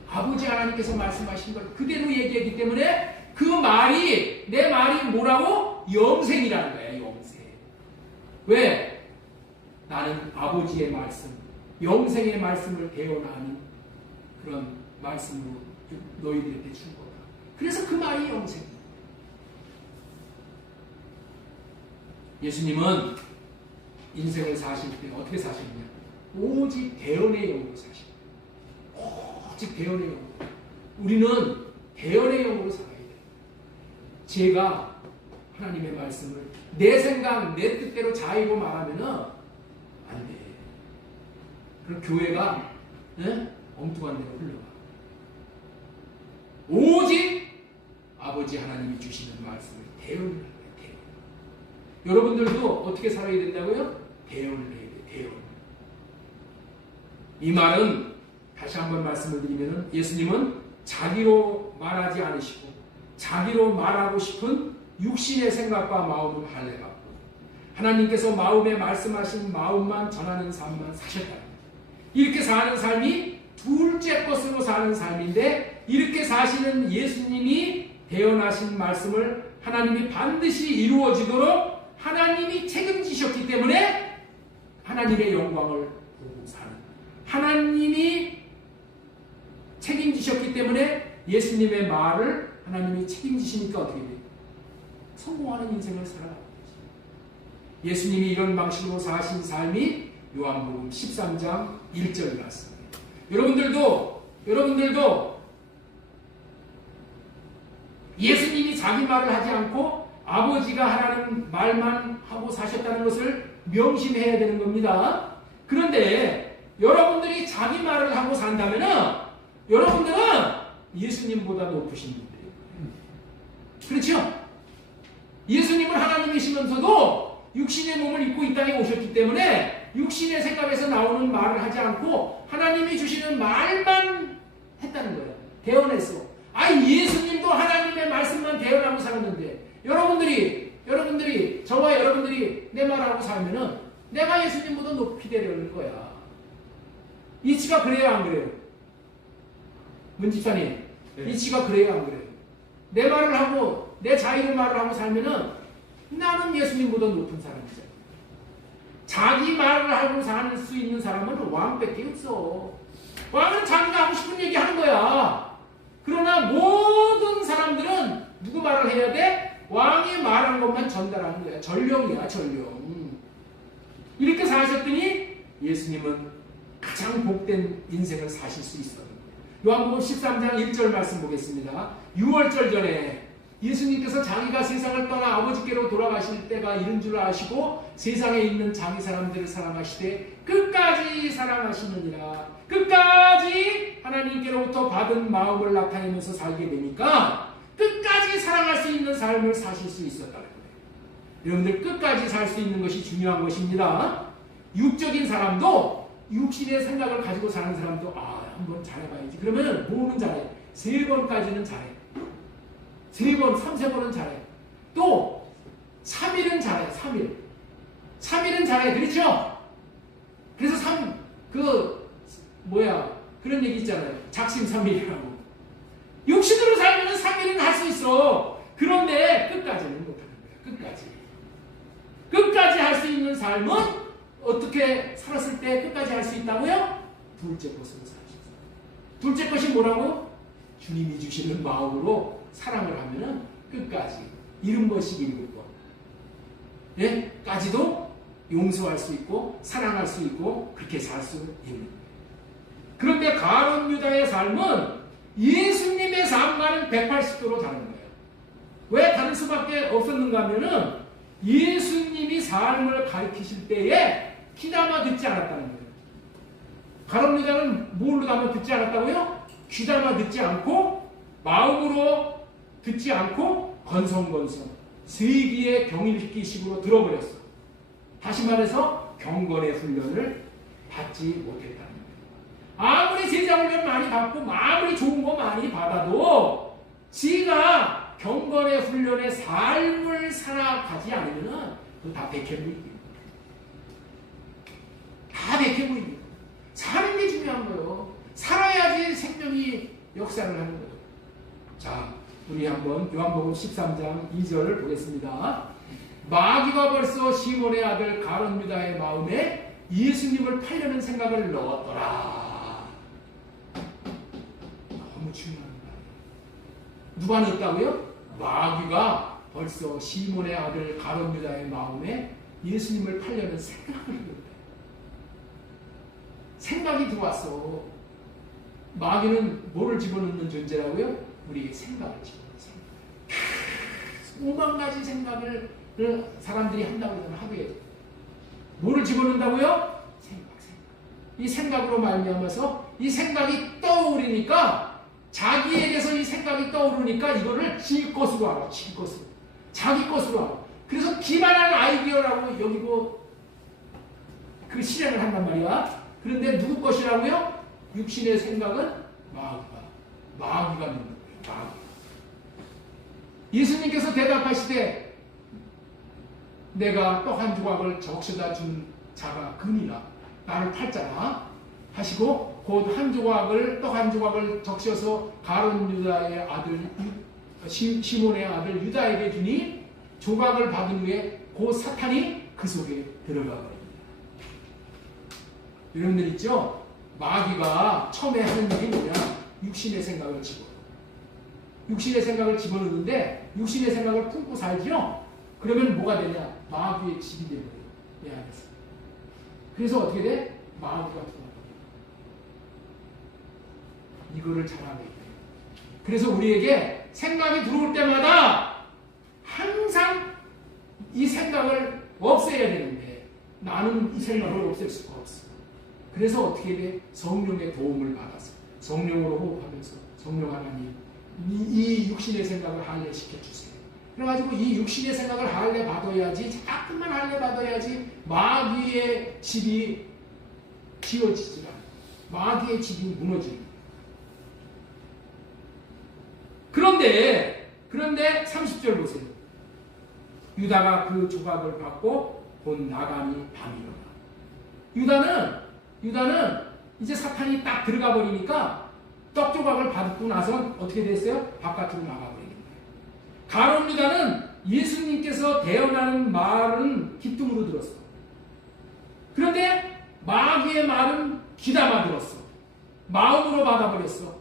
아버지 하나님께서 말씀하신 걸 그대로 얘기했기 때문에 그 말이, 내 말이 뭐라고? 영생이라는 거야. 영생. 왜? 나는 아버지의 말씀, 영생의 말씀을 대언하는 그런 말씀으로 너희들에게 준 거다. 그래서 그 말이 영생이야. 예수님은 인생을 사실 때 어떻게 사셨냐? 오직 대언의 영으로 사셨다. 오직 대언의 영으로. 우리는 대언의 영으로 살아야 돼. 제가 하나님의 말씀을 내 생각, 내 뜻대로 자의로 말하면은 안 돼. 그럼 교회가 엉뚱한 데로 흘러가. 오직 아버지 하나님이 주시는 말씀을 대언을 해야 돼. 대언. 여러분들도 어떻게 살아야 된다고요? 대언을 해야 돼. 대언. 이 말은 다시 한번 말씀을 드리면 예수님은 자기로 말하지 않으시고 자기로 말하고 싶은 육신의 생각과 마음을 할례받고 하나님께서 마음에 말씀하신 마음만 전하는 삶만 사셨다. 이렇게 사는 삶이 둘째 것으로 사는 삶인데 이렇게 사시는 예수님이 대언하신 말씀을 하나님이 반드시 이루어지도록 하나님이 책임지셨기 때문에 하나님의 영광을 보고 사는, 하나님이 책임지셨기 때문에 예수님의 말을 하나님이 책임지시니까 어떻게 돼요? 성공하는 인생을 살아가는 거죠. 예수님이 이런 방식으로 사신 삶이 요한복음 13장 1절 말씀입니다. 여러분들도 예수님이 자기 말을 하지 않고 아버지가 하라는 말만 하고 사셨다는 것을 명심해야 되는 겁니다. 그런데 여러분들이 자기 말을 하고 산다면은 여러분들은 예수님보다 높으신 분들이에요. 그렇죠? 예수님은 하나님이시면서도 육신의 몸을 입고 이 땅에 오셨기 때문에 육신의 생각에서 나오는 말을 하지 않고 하나님이 주시는 말만 했다는 거예요. 대언했어. 예수님도 하나님의 말씀만 대언하고 살았는데 여러분들이 저와 여러분들이 내 말하고 살면은 내가 예수님보다 높이 되려는 거야. 이치가 그래요, 안 그래요? 문집사님, 네. 이치가 그래요, 안 그래요? 내 말을 하고 내 자유로 말을 하고 살면은 나는 예수님보다 높은 사람이죠. 자기 말을 하고 살 수 있는 사람은 왕밖에 없어. 왕은 자기가 하고 싶은 얘기 하는 거야. 그러나 모든 사람들은 누구 말을 해야 돼? 왕이 말한 것만 전달하는 거야. 전령이야, 전령. 이렇게 사셨더니 예수님은 가장 복된 인생을 사실 수 있었던 거예요. 요한복음 13장 1절 말씀 보겠습니다. 6월절 전에 예수님께서 자기가 세상을 떠나 아버지께로 돌아가실 때가 이른 줄 아시고 세상에 있는 자기 사람들을 사랑하시되 끝까지 사랑하시느니라. 끝까지 하나님께로부터 받은 마음을 나타내면서 살게 되니까 끝까지 사랑할 수 있는 삶을 사실 수 있었다는 거예요. 여러분들 끝까지 살 수 있는 것이 중요한 것입니다. 육적인 사람도 육신의 생각을 가지고 사는 사람도 한번 잘해봐야지. 그러면 뭐는 잘해? 3번까지는 잘해. 3번, 3세번은 잘해. 또 3일은 잘해. 3일은 잘해. 그렇죠? 그래서 그런 얘기 있잖아요. 작심삼일이라고. 육신으로 살면 3일은 할 수 있어. 그런데 끝까지는 못하는 거야. 끝까지 할 수 있는 삶은 어떻게 살았을 때 끝까지 할 수 있다고요? 둘째 것으로 살 수 있어요. 둘째 것이 뭐라고? 주님이 주시는 마음으로 사랑을 하면은 끝까지 70번씩 7번 까지도 용서할 수 있고 사랑할 수 있고 그렇게 살 수 있는 거예요. 그런데 가룟 유다의 삶은 예수님의 삶과는 180도로 다른 거예요. 왜 다를 수밖에 없었는가 하면은 예수님이 삶을 가르치실 때에 귀담아 듣지 않았다는 거예요. 가룟 유다는 뭘로 담아 듣지 않았다고요? 귀담아 듣지 않고 마음으로 듣지 않고 건성건성 세기의 경일기식으로 들어버렸어. 다시 말해서 경건의 훈련을 받지 못했다는 거예요. 아무리 제자 훈련 많이 받고 아무리 좋은 거 많이 받아도 지가 경건의 훈련의 삶을 살아가지 않으면 다 백해물이에요. 다 가득해 보입니다. 사는 게 중요한 거예요. 살아야지 생명이 역사를 하는 거예요. 자, 우리 한번 요한복음 13장 2절을 보겠습니다. 마귀가 벌써 시몬의 아들 가룟 유다의 마음에 예수님을 팔려는 생각을 넣었더라. 너무 중요한 말이에요. 누가 넣었다고요? 마귀가 벌써 시몬의 아들 가룟 유다의 마음에 예수님을 팔려는 생각을 넣었다. 생각이 들어왔어. 마귀는 뭐를 집어넣는 존재라고요? 우리에게 생각을 집어넣어요. 오만 가지 생각을 사람들이 한다고 해서 하게 해요. 뭐를 집어넣는다고요? 생각. 이 생각으로 말미암아서 이 생각이 떠오르니까 자기에게서 이 생각이 떠오르니까 이거를 지 것으로 알아. 지 것으로. 자기 것으로 알아. 그래서 기만한 아이디어라고 여기고 그 실행을 한단 말이야. 그런데 누구 것이라고요? 육신의 생각은 마귀가 있는 거예요. 마귀가. 예수님께서 대답하시되 내가 떡 한 조각을 적셔다 준 자가 금이라 나를 팔자라 하시고 곧 떡 한 조각을 적셔서 가룟 유다의 아들 시몬의 아들 유다에게 주니 조각을 받은 후에 곧 사탄이 그 속에 들어가 버립니다. 여러분들 있죠? 마귀가 처음에 하는 일이 뭐냐? 육신의 생각을 집어넣어요. 육신의 생각을 집어넣는데 육신의 생각을 품고 살죠? 그러면 뭐가 되냐? 마귀의 집이 되버려요. 내 안에서. 그래서 어떻게 돼? 마귀가 들어와요. 이거를 잘 알아야 돼요. 그래서 우리에게 생각이 들어올 때마다 항상 이 생각을 없애야 되는데 나는 이 생각을 없앨 수가 없어. 그래서 어떻게 돼? 성령의 도움을 받아서 성령으로 호흡하면서 성령 하나님 이 육신의 생각을 할례시켜 주세요. 그래가지고 이 육신의 생각을 할례 받아야지 자꾸만 할례 받아야지 마귀의 집이 지어지지 않아요. 마귀의 집이 무너집니다. 그런데 30절 보세요. 유다가 그 조각을 받고 곧 나감이 밤이로다. 유다는 이제 사탄이 딱 들어가 버리니까 떡 조각을 받고 나서 어떻게 됐어요? 바깥으로 나가버리는 거예요. 가룟 유다는 예수님께서 대언하는 말은 기쁨으로 들었어. 그런데 마귀의 말은 귀담아 들었어. 마음으로 받아버렸어.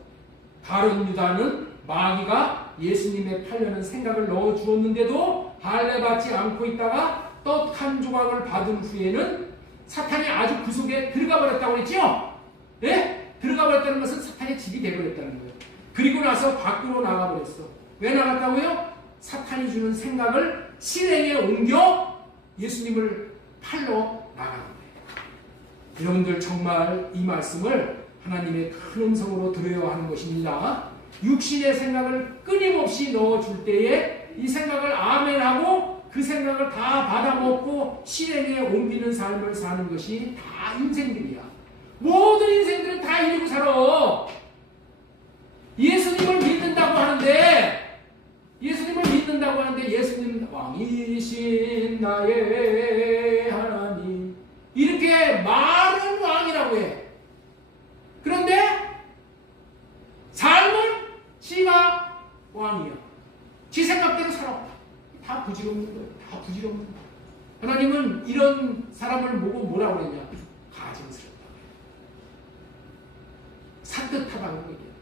가룟 유다는 마귀가 예수님의 팔려는 생각을 넣어 주었는데도 할례 받지 않고 있다가 떡 한 조각을 받은 후에는 사탄이 아주 그 속에 들어가 버렸다고 그랬죠? 네? 들어가 버렸다는 것은 사탄의 집이 되어버렸다는 거예요. 그리고 나서 밖으로 나가버렸어. 왜 나갔다고요? 사탄이 주는 생각을 실행에 옮겨 예수님을 팔러 나가는 거예요. 여러분들 정말 이 말씀을 하나님의 큰 음성으로 들어야 하는 것입니다. 육신의 생각을 끊임없이 넣어줄 때에 이 생각을 아멘하고 그 생각을 다 받아먹고 실행에 옮기는 삶을 사는 것이 다 인생들이야. 모든 인생들은 다 이러고 살아. 예수님을 믿는다고 하는데 예수님 왕이신 나의 하나님 이렇게 말은 왕이라고 해. 그런데 삶은 지가 왕이야. 지 생각대로 살아. 다 부질없는 거예요. 다 부질없는 거예요. 하나님은 이런 사람을 보고 뭐라고 그랬냐? 가증스럽다고 해요. 산뜻하다고 얘기해요.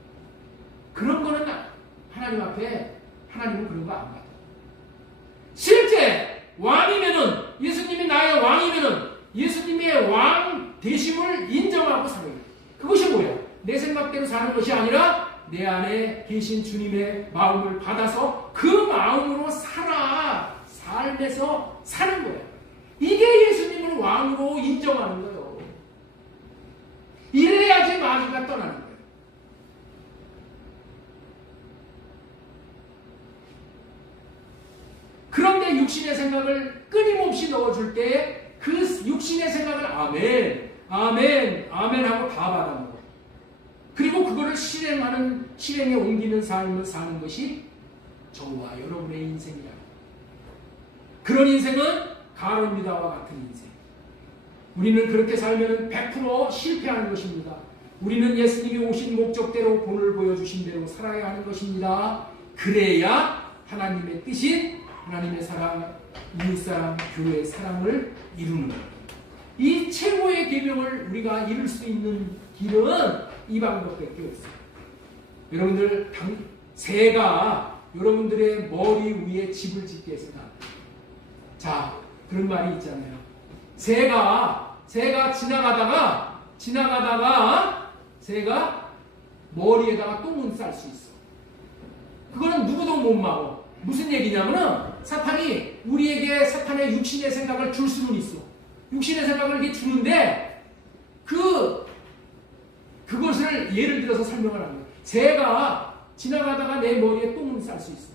그런 거는 하나님 앞에 하나님은 그런 거 안 받아요. 실제 왕이면은 예수님이 나의 왕이면은 예수님의 왕 되심을 인정하고 살아요. 그것이 뭐야? 내 생각대로 사는 것이 아니라 내 안에 계신 주님의 마음을 받아서 그 마음으로 삶에서 사는 거예요. 이게 예수님을 왕으로 인정하는 거예요. 이래야지 마귀가 떠나는 거예요. 그런데 육신의 생각을 끊임없이 넣어줄 때 그 육신의 생각을 아멘 하고 다 받아먹어요. 그리고 그거를 실행에 옮기는 삶을 사는 것이 저와 여러분의 인생이야. 그런 인생은 가룟 유다와 같은 인생. 우리는 그렇게 살면 100% 실패하는 것입니다. 우리는 예수님이 오신 목적대로 본을 보여주신 대로 살아야 하는 것입니다. 그래야 하나님의 뜻인 하나님의 사랑, 이웃사랑, 교회의 사랑을 이루는 것. 이 최고의 계명을 우리가 이룰 수 있는 길은 이 방법밖에 없어요. 여러분들 새가 여러분들의 머리 위에 집을 짓게 해서는 안 돼요. 자, 그런 말이 있잖아요. 새가 지나가다가 새가 머리에다가 똥은 쌀 수 있어. 그거는 누구도 못 막어. 무슨 얘기냐면은 사탄이 우리에게 사탄의 육신의 생각을 줄 수는 있어. 육신의 생각을 이렇게 주는데 그것을 예를 들어서 설명을 하는 거예요. 새가 지나가다가 내 머리에 똥을 쌀 수 있어.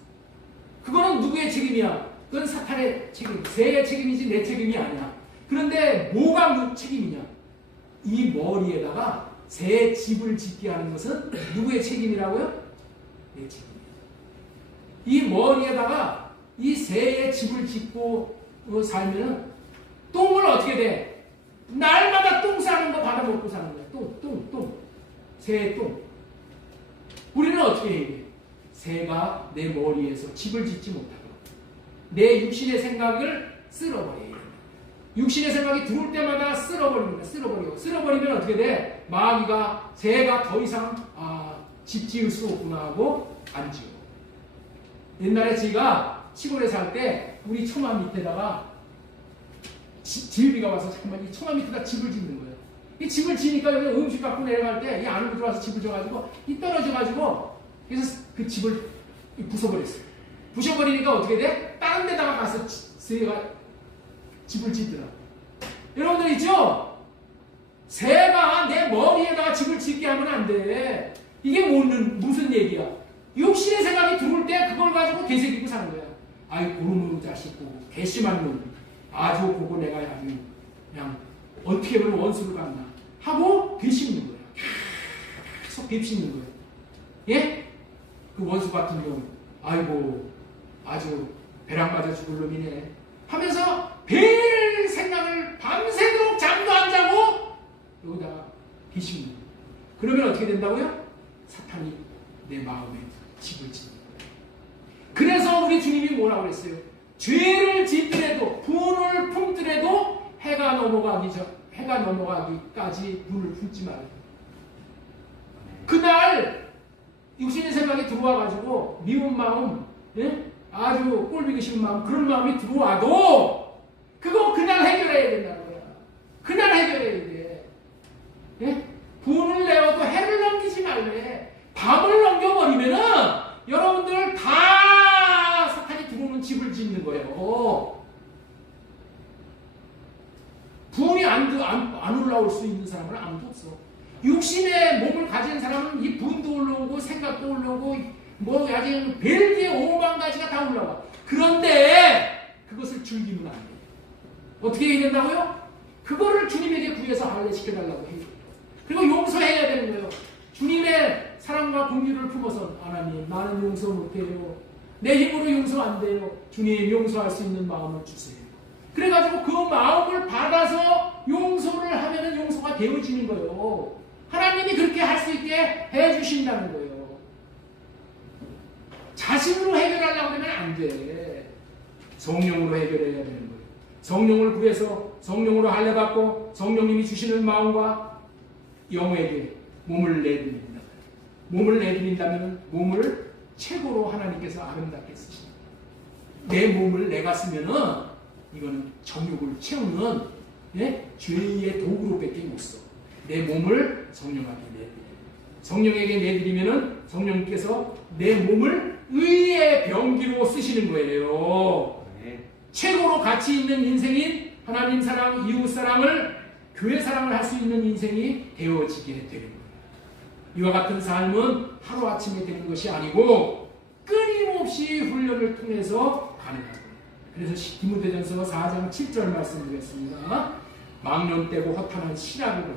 그거는 누구의 책임이야? 그건 사탄의 책임, 새의 책임이지 내 책임이 아니야. 그런데 뭐가 책임이냐? 이 머리에다가 새 집을 짓게 하는 것은 누구의 책임이라고요? 내 책임이야. 이 머리에다가 이 새의 집을 짓고 살면 똥을 어떻게 돼? 날마다 똥 싸는 거 받아먹고 사는 거야. 똥. 새의 똥. 우리는 어떻게 해야 돼? 새가 내 머리에서 집을 짓지 못하도록 내 육신의 생각을 쓸어버려야 돼. 육신의 생각이 들어올 때마다 쓸어버립니다. 쓸어버리면 어떻게 돼? 마귀가 새가 더 이상 집 지을 수 없구나 하고 안 지어. 옛날에 제가 시골에 살 때 우리 처마 밑에다가 질비가 와서 잠깐만 이 처마 밑에다 집을 짓는 거예요. 이 집을 지니까 여기 음식 갖고 내려갈 때 이 안으로 들어와서 집을 져가지고 이 떨어져가지고 그래서 그 집을 부숴버렸어요. 부숴버리니까 어떻게 돼? 다른 데다가 가서 새가 집을 짓더라. 여러분들 있죠? 새가 내 머리에다가 집을 짓게 하면 안 돼. 이게 무슨 얘기야? 육신의 생각이 들어올 때 그걸 가지고 되새기고 사는 거야. 아이 고놈의 자식 보고 괘씸한 놈. 아주 그거 내가 아주 그냥 어떻게 보면 원수를 받나 하고 되씹는 거야. 계속 되씹는 거야. 예? 그 원수 같은 놈. 아이고 아주 배랑 빠져 죽을 놈이네 하면서 별 생각을 밤새도록 잠도 안 자고 여기다가 되씹는 거야. 그러면 어떻게 된다고요? 사탄이 내 마음에 집을 짓는 거예요. 그래서 우리 주님이 뭐라고 그랬어요? 죄를 짓더라도 분을 품더라도 해가 넘어가기까지 분을 품지 말아요. 그날 육신의 생각이 들어와가지고 미운 마음, 예? 아주 꼴보기 싫은 마음, 그런 마음이 들어와도 그거 그날 해결해야 된다는 거야. 그날 해결해야 돼. 예? 분을 내어도 해를 넘기지 말래. 밤을 넘겨버리면은 여러분들 다 사탄이 들어오는 집을 짓는 거예요. 분이 안 올라올 수 있는 사람은 아무도 없어. 육신의 몸을 가진 사람은 이 분도 올라오고 생각도 올라오고 뭐 아주 별게 5만 가지가 다 올라와. 그런데 그것을 즐기면 안 돼. 어떻게 해야 된다고요? 그거를 주님에게 구해서 할례시켜달라고 해요. 그리고 용서해야 되는 거예요. 주님의 사랑과 긍휼을 품어서 하나님 나는 용서 못해요. 내 힘으로 용서 안 돼요. 주님 용서할 수 있는 마음을 주세요. 그래가지고 그 마음을 받아서 용서를 하면은 용서가 되어지는 거예요. 하나님이 그렇게 할 수 있게 해주신다는 거예요. 자신으로 해결하려고 하면 안 돼. 성령으로 해결해야 되는 거예요. 성령을 구해서 성령으로 할례받고 성령님이 주시는 마음과 영에게 몸을 내드립니다. 몸을 내드린다면 몸을 최고로 하나님께서 아름답게 쓰십니다. 내 몸을 내가 쓰면은 이거는 정욕을 채우는 죄의 도구로밖에 못 써. 내 몸을 성령에게 내드립니다. 성령에게 내드리면은 성령님께서 내 몸을 의의 병기로 쓰시는 거예요. 최고로 가치 있는 인생인 하나님 사랑, 이웃 사랑을, 교회 사랑을 할 수 있는 인생이 되어지게 되는 거예요. 이와 같은 삶은 하루아침에 되는 것이 아니고 끊임없이 훈련을 통해서 가능합니다. 그래서 디모데전서 4장 7절 말씀드렸습니다. 망령 떼고 허탄한 신하를 보여.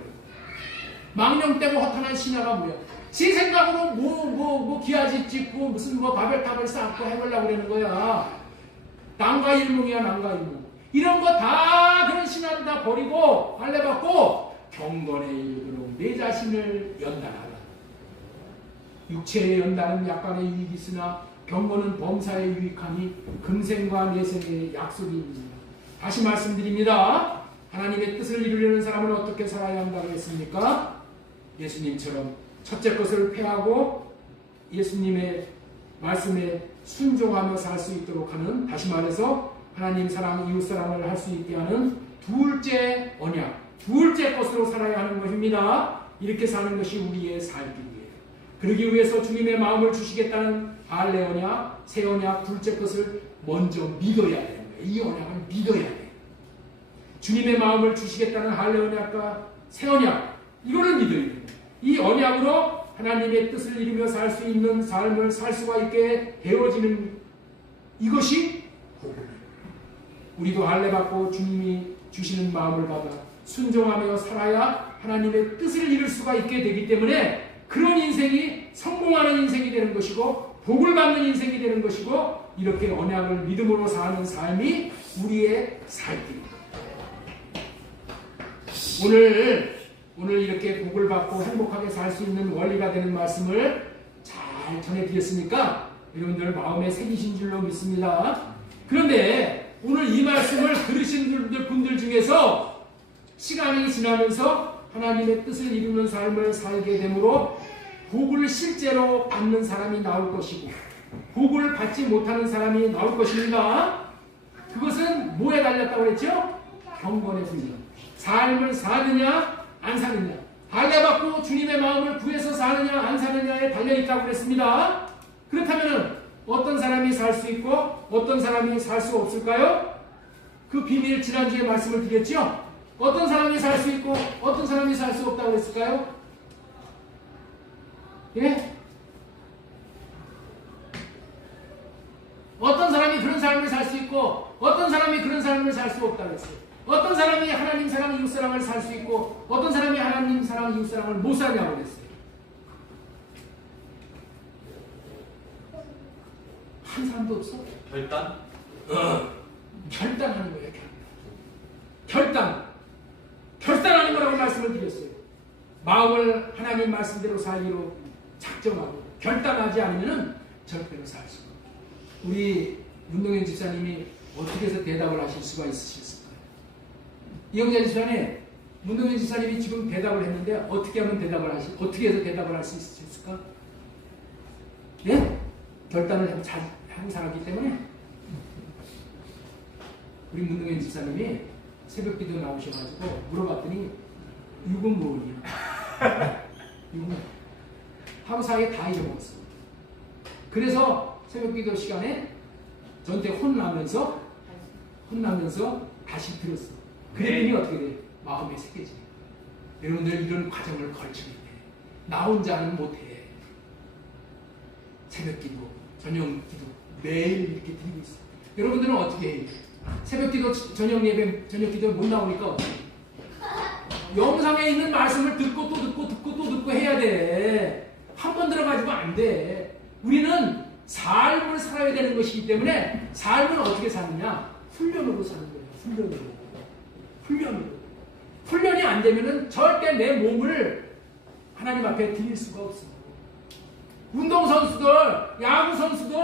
망령 떼고 허탄한 신하가 뭐야? 제 생각으로 뭐 기아집 짓고 무슨 바벨탑을 쌓고 해보려고 그러는 거야. 남과 일몽이야, 남과 일몽. 이런 거 다 그런 신화를 다 버리고 할례받고 경건에 이르도록 내 자신을 연단하라. 육체의 연단은 약간의 유익이 있으나 경건은 범사에 유익하니 금생과 내생의 약속입니다. 다시 말씀드립니다. 하나님의 뜻을 이루려는 사람은 어떻게 살아야 한다고 했습니까? 예수님처럼 첫째 것을 폐하고 예수님의 말씀에 순종하며 살 수 있도록 하는, 다시 말해서 하나님 사랑, 이웃 사랑을 할 수 있게 하는 둘째 언약, 둘째 것으로 살아야 하는 것입니다. 이렇게 사는 것이 우리의 살 길이에요. 그러기 위해서 주님의 마음을 주시겠다는 할례 언약, 새 언약, 둘째 것을 먼저 믿어야 되는 거예요. 이 언약을 믿어야 돼요. 주님의 마음을 주시겠다는 할례 언약과 새 언약, 이거를 믿어야 돼요. 이 언약으로 하나님의 뜻을 이루며 살 수 있는 삶을 살 수가 있게 되어지는 이것이 복음이에요. 우리도 할례 받고 주님이 주시는 마음을 받아 순종하며 살아야 하나님의 뜻을 이룰 수가 있게 되기 때문에 그런 인생이 성공하는 인생이 되는 것이고 복을 받는 인생이 되는 것이고 이렇게 언약을 믿음으로 사는 삶이 우리의 살길입니다. 오늘 이렇게 복을 받고 행복하게 살 수 있는 원리가 되는 말씀을 잘 전해드렸으니까 여러분들 마음에 새기신 줄로 믿습니다. 그런데 오늘 이 말씀을 들으신 분들 중에서 시간이 지나면서 하나님의 뜻을 이루는 삶을 살게 되므로 복을 실제로 받는 사람이 나올 것이고 복을 받지 못하는 사람이 나올 것입니다. 그것은 뭐에 달렸다고 그랬죠? 경건의 분량. 삶을 사느냐 안 사느냐, 할례 받고 주님의 마음을 구해서 사느냐 안 사느냐에 달려있다고 그랬습니다. 그렇다면 어떤 사람이 살 수 있고 어떤 사람이 살 수 없을까요? 그 비밀 지난주에 말씀을 드렸죠? 어떤 사람이 살 수 있고 어떤 사람이 살 수 없다고 그랬을까요? 예? 어떤 사람이 그런 삶을 살 수 있고 어떤 사람이 그런 삶을 살 수 없다고 그랬어요. 어떤 사람이 하나님 사랑, 이웃 사랑을 살 수 있고 어떤 사람이 하나님 사랑, 이웃 사랑을 못 살냐고 그랬어요. 한 사람도 없어? 결단? 결단하는 거예요. 결단하는 거라고 말씀을 드렸어요. 마음을 하나님 말씀대로 살기로 작정하고 결단하지 않으면 절대로 살 수가 없어요. 우리 문동현 집사님이 어떻게 해서 대답을 하실 수가 있으실까요? 이영자 집사님, 문동현 집사님이 지금 대답을 했는데 어떻게 해서 대답을 할 수 있을까? 예? 결단을 하고 살았기 때문에 우리 문동현 집사님이 새벽기도 나오셔가지고 물어봤더니 육은 뭐냐? 육은 하루 사이에 다 잊어먹었어. 그래서 새벽기도 시간에 저한테 혼나면서 다시 들었어. 그랬더니 어떻게 돼? 마음에 새겨지. 여러분들 이런 과정을 거치게 돼. 나 혼자는 못해. 새벽기도, 저녁기도 매일 이렇게 드리고 있어. 여러분들은 어떻게 해요? 새벽기도, 저녁기도 못 나오니까 어떻게 해요? 영상에 있는 말씀을 듣고 또 듣고 해야 돼. 한 번 들어가지고 안 돼. 우리는 삶을 살아야 되는 것이기 때문에 삶을 어떻게 사느냐? 훈련으로 사는 거예요. 훈련이 안 되면은 절대 내 몸을 하나님 앞에 드릴 수가 없어. 운동선수들, 야구선수들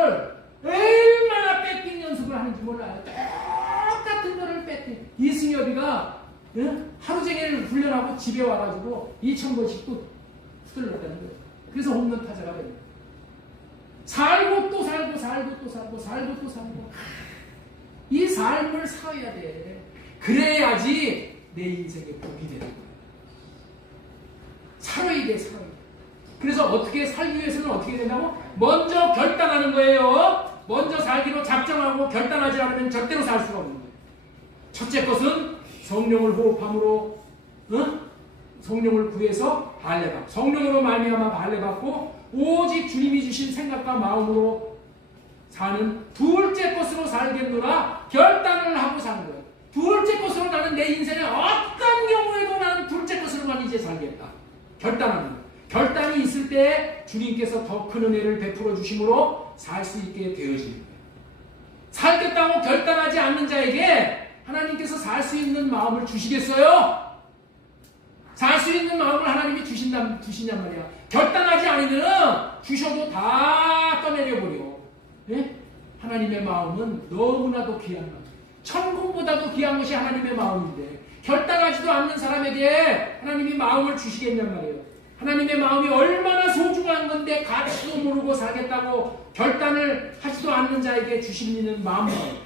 얼마나 배팅 연습을 하는지 몰라요. 똑같은 거를 배팅. 이승엽이가 하루 종일 훈련하고 집에 와가지고 2,000번씩 또 후들렀다는 거예요. 그래서 홈런 타자가 됩니다. 살고 또 살고 이 삶을 살아야 돼. 그래야지 내 인생의 복이 되는 거예요. 살아야 돼. 그래서 어떻게 살기 위해서는 어떻게 된다고? 먼저 결단하는 거예요. 먼저 살기로 작정하고 결단하지 않으면 절대로 살 수가 없는 거예요. 첫째 것은 성령을 호흡함으로 성령을 구해서 할례받고 성령으로 말미암아 할례받고 오직 주님이 주신 생각과 마음으로 사는 둘째 것으로 살겠노라 결단을 하고 사는 거예요. 둘째 것으로 나는 내 인생에 어떤 경우에도 나는 둘째 것으로만 이제 살겠다. 결단하는 거예요. 결단이 있을 때 주님께서 더 큰 은혜를 베풀어 주심으로 살 수 있게 되어지는 거예요. 살겠다고 결단하지 않는 자에게 하나님께서 살 수 있는 마음을 주시겠어요? 살 수 있는 마음을 하나님이 주신단 말이야. 결단하지 않으면 주셔도 다 떠내려버려. 예? 하나님의 마음은 너무나도 귀한 마음. 천국보다도 귀한 것이 하나님의 마음인데 결단하지도 않는 사람에게 하나님이 마음을 주시겠냔 말이에요. 하나님의 마음이 얼마나 소중한 건데 가치도 모르고 살겠다고 결단을 하지도 않는 자에게 주시는 마음이에요.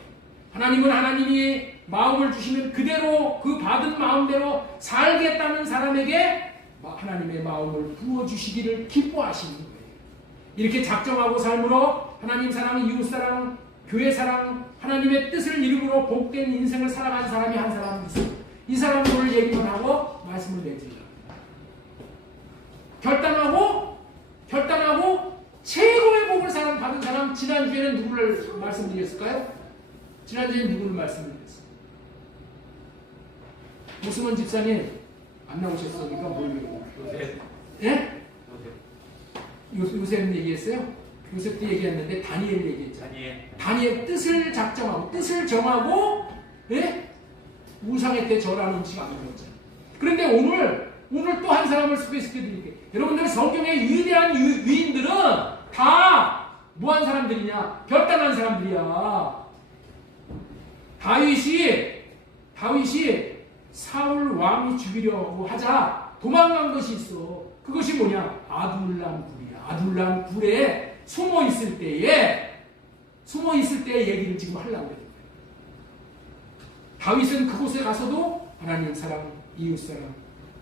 하나님은 하나님이 마음을 주시면 그대로 그 받은 마음대로 살겠다는 사람에게 하나님의 마음을 부어주시기를 기뻐하시는 거예요. 이렇게 작정하고 삶으로 하나님 사랑, 이웃 사랑, 교회 사랑, 하나님의 뜻을 이루므로 복된 인생을 살아간 사람이 한 사람 있어요. 이 사람은 오늘 얘기만 하고 말씀을 내드립니다. 결단하고 최고의 복을 받은 사람, 지난주에는 누구를 말씀드렸을까요? 지난주에는 누구를 말씀드렸어요? 오승원 집사님 안 나오셨으니까 모르겠고 요셉. 예? 요셉. 요셉 얘기했어요? 요셉도 얘기했는데 다니엘 얘기했죠. 다니엘 뜻을 작정하고 뜻을 정하고 예? 우상의 때 절하는 음식 안 먹었잖아요. 그런데 오늘 또 한 사람을 소개시켜 드릴게요. 여러분들 성경의 위대한 위인들은 다 뭐한 사람들이냐? 결단한 사람들이야. 다윗이 사울 왕이 죽이려고 하자 도망간 것이 있어. 그것이 뭐냐? 아둘람 굴이야. 아둘람 굴에 숨어 있을 때의 얘기를 지금 하려고 해요. 다윗은 그곳에 가서도 하나님 사랑, 이웃 사랑,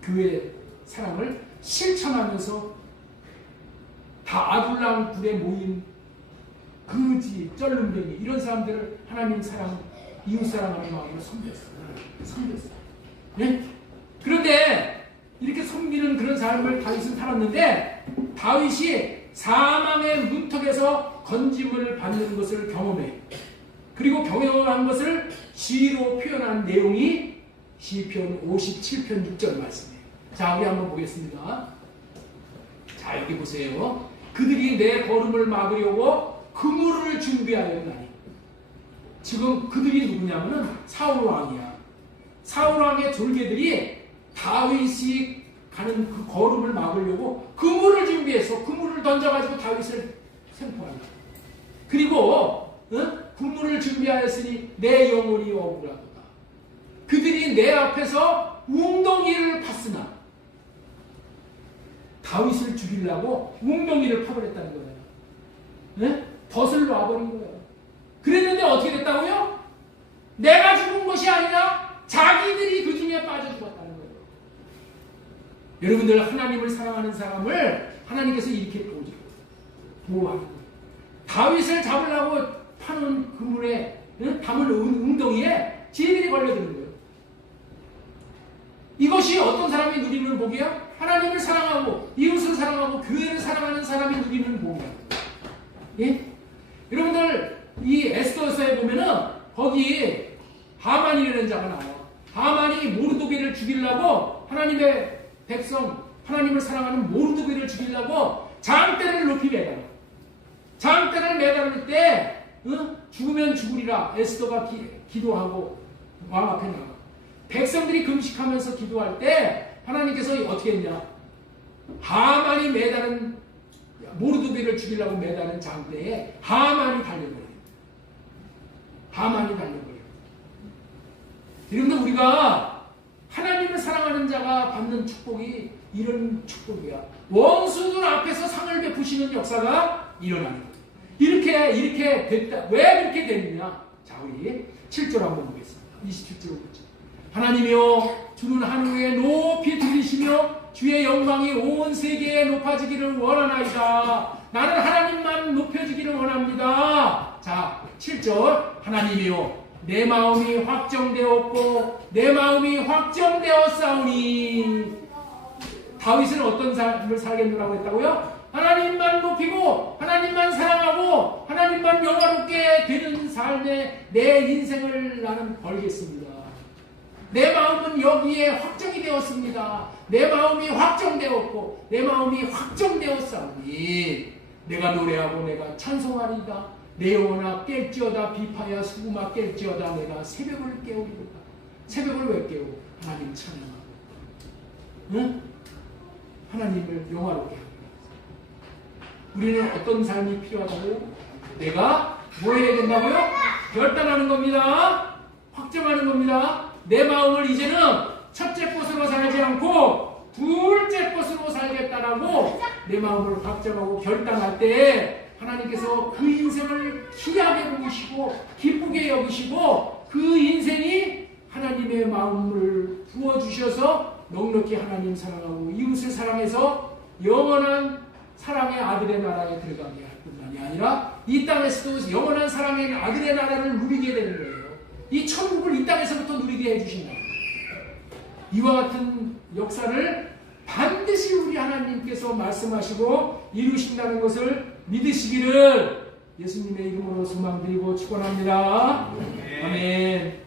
교회 사랑을 실천하면서 다 아둘람 굴에 모인 거지, 쩔름뱅이 이런 사람들을 하나님 사랑, 이웃 사랑하는 마음으로 섬겼어. 네? 그런데 이렇게 섬기는 그런 삶을 다윗은 살았는데 다윗이 사망의 문턱에서 건짐을 받는 것을 경험해. 그리고 경험한 것을 시로 표현한 내용이 시편 57편 6절 말씀이에요. 자, 우리 한번 보겠습니다. 자, 여기 보세요. 그들이 내 걸음을 막으려고 그물을 준비하였나니. 지금 그들이 누구냐면은 사울 왕이야. 사울 왕의 졸개들이 다윗이 가는 그 걸음을 막으려고 그물을 준비해서 그물을 던져가지고 다윗을 생포한다. 그리고 그물을 준비하였으니 내 영혼이 억울하도다. 그들이 내 앞에서 웅덩이를 팠으나 다윗을 죽이려고 웅덩이를 파버렸다는 거예요. 네? 덫을 놔버린 거예요. 그랬는데 어떻게 됐다고요? 내가 죽은 것이 아니라 자기들이 그 중에 빠져 죽었다는 거예요. 여러분들 하나님을 사랑하는 사람을 하나님께서 이렇게 보호하는 거예요. 다윗을 잡으려고 파는 그물에 담을 웅덩이에 지들이 걸려드는 거예요. 이것이 어떤 사람이 누리는 복이야? 하나님을 사랑하고 이웃을 사랑하고 교회를 사랑하는 사람이 누리는 복이야. 예? 여러분들 이 에스더서에 보면은 거기 하만이라는 자가 나와요. 하만이 모르드게를 죽이려고 하나님의 백성, 하나님을 사랑하는 모르드게를 죽이려고 장대를 높이 매달아. 장대를 매달을 때 죽으면 죽으리라 에스더가 기도하고 왕 앞에 나가. 백성들이 금식하면서 기도할 때 하나님께서 어떻게 했냐? 하만이 매다는 모르드게를 죽이려고 매다는 장대에 하만이 달려버려요. 여러분들 우리가 하나님을 사랑하는 자가 받는 축복이 이런 축복이야. 원수들 앞에서 상을 베푸시는 역사가 일어나는 거예요. 이렇게 됐다. 왜 그렇게 됐느냐? 자, 우리 7절 한번 보겠습니다. 27절 보죠. 하나님이여 주는 하늘에 높이 들리시며 주의 영광이 온 세계에 높아지기를 원하나이다. 나는 하나님만 높여지기를 원합니다. 자, 7절 하나님이여 내 마음이 확정되었고 내 마음이 확정되었사오니. 다윗은 어떤 삶을 살겠노라고 했다고요? 하나님만 높이고 하나님만 사랑하고 하나님만 영화롭게 되는 삶에 내 인생을 나는 걸겠습니다. 내 마음은 여기에 확정이 되었습니다. 내 마음이 확정되었고 내 마음이 확정되었사오니 내가 노래하고 내가 찬송하리이다. 내 영혼아 깰지어다 비파야 수구마 깰지어다 내가 새벽을 깨우리로다. 새벽을 왜 깨우? 하나님 찬양하고 응? 하나님을 영화롭게 합니다. 우리는 어떤 삶이 필요하다고? 내가 뭐 해야 된다고요? 결단하는 겁니다. 확정하는 겁니다. 내 마음을 이제는 첫째 것으로 살지 않고 둘째 것으로 살겠다라고 내 마음을 확정하고 결단할 때 하나님께서 그 인생을 귀하게 보시고 기쁘게 여기시고 그 인생이 하나님의 마음을 부어주셔서 넉넉히 하나님 사랑하고 이웃을 사랑해서 영원한 사랑의 아들의 나라에 들어가게 할 뿐만이 아니라 이 땅에서도 영원한 사랑의 아들의 나라를 누리게 되는 거예요. 이 천국을 이 땅에서부터 누리게 해주신다. 이와 같은 역사를 반드시 우리 하나님께서 말씀하시고 이루신다는 것을 믿으시기를 예수님의 이름으로 소망드리고 축원합니다. 아멘.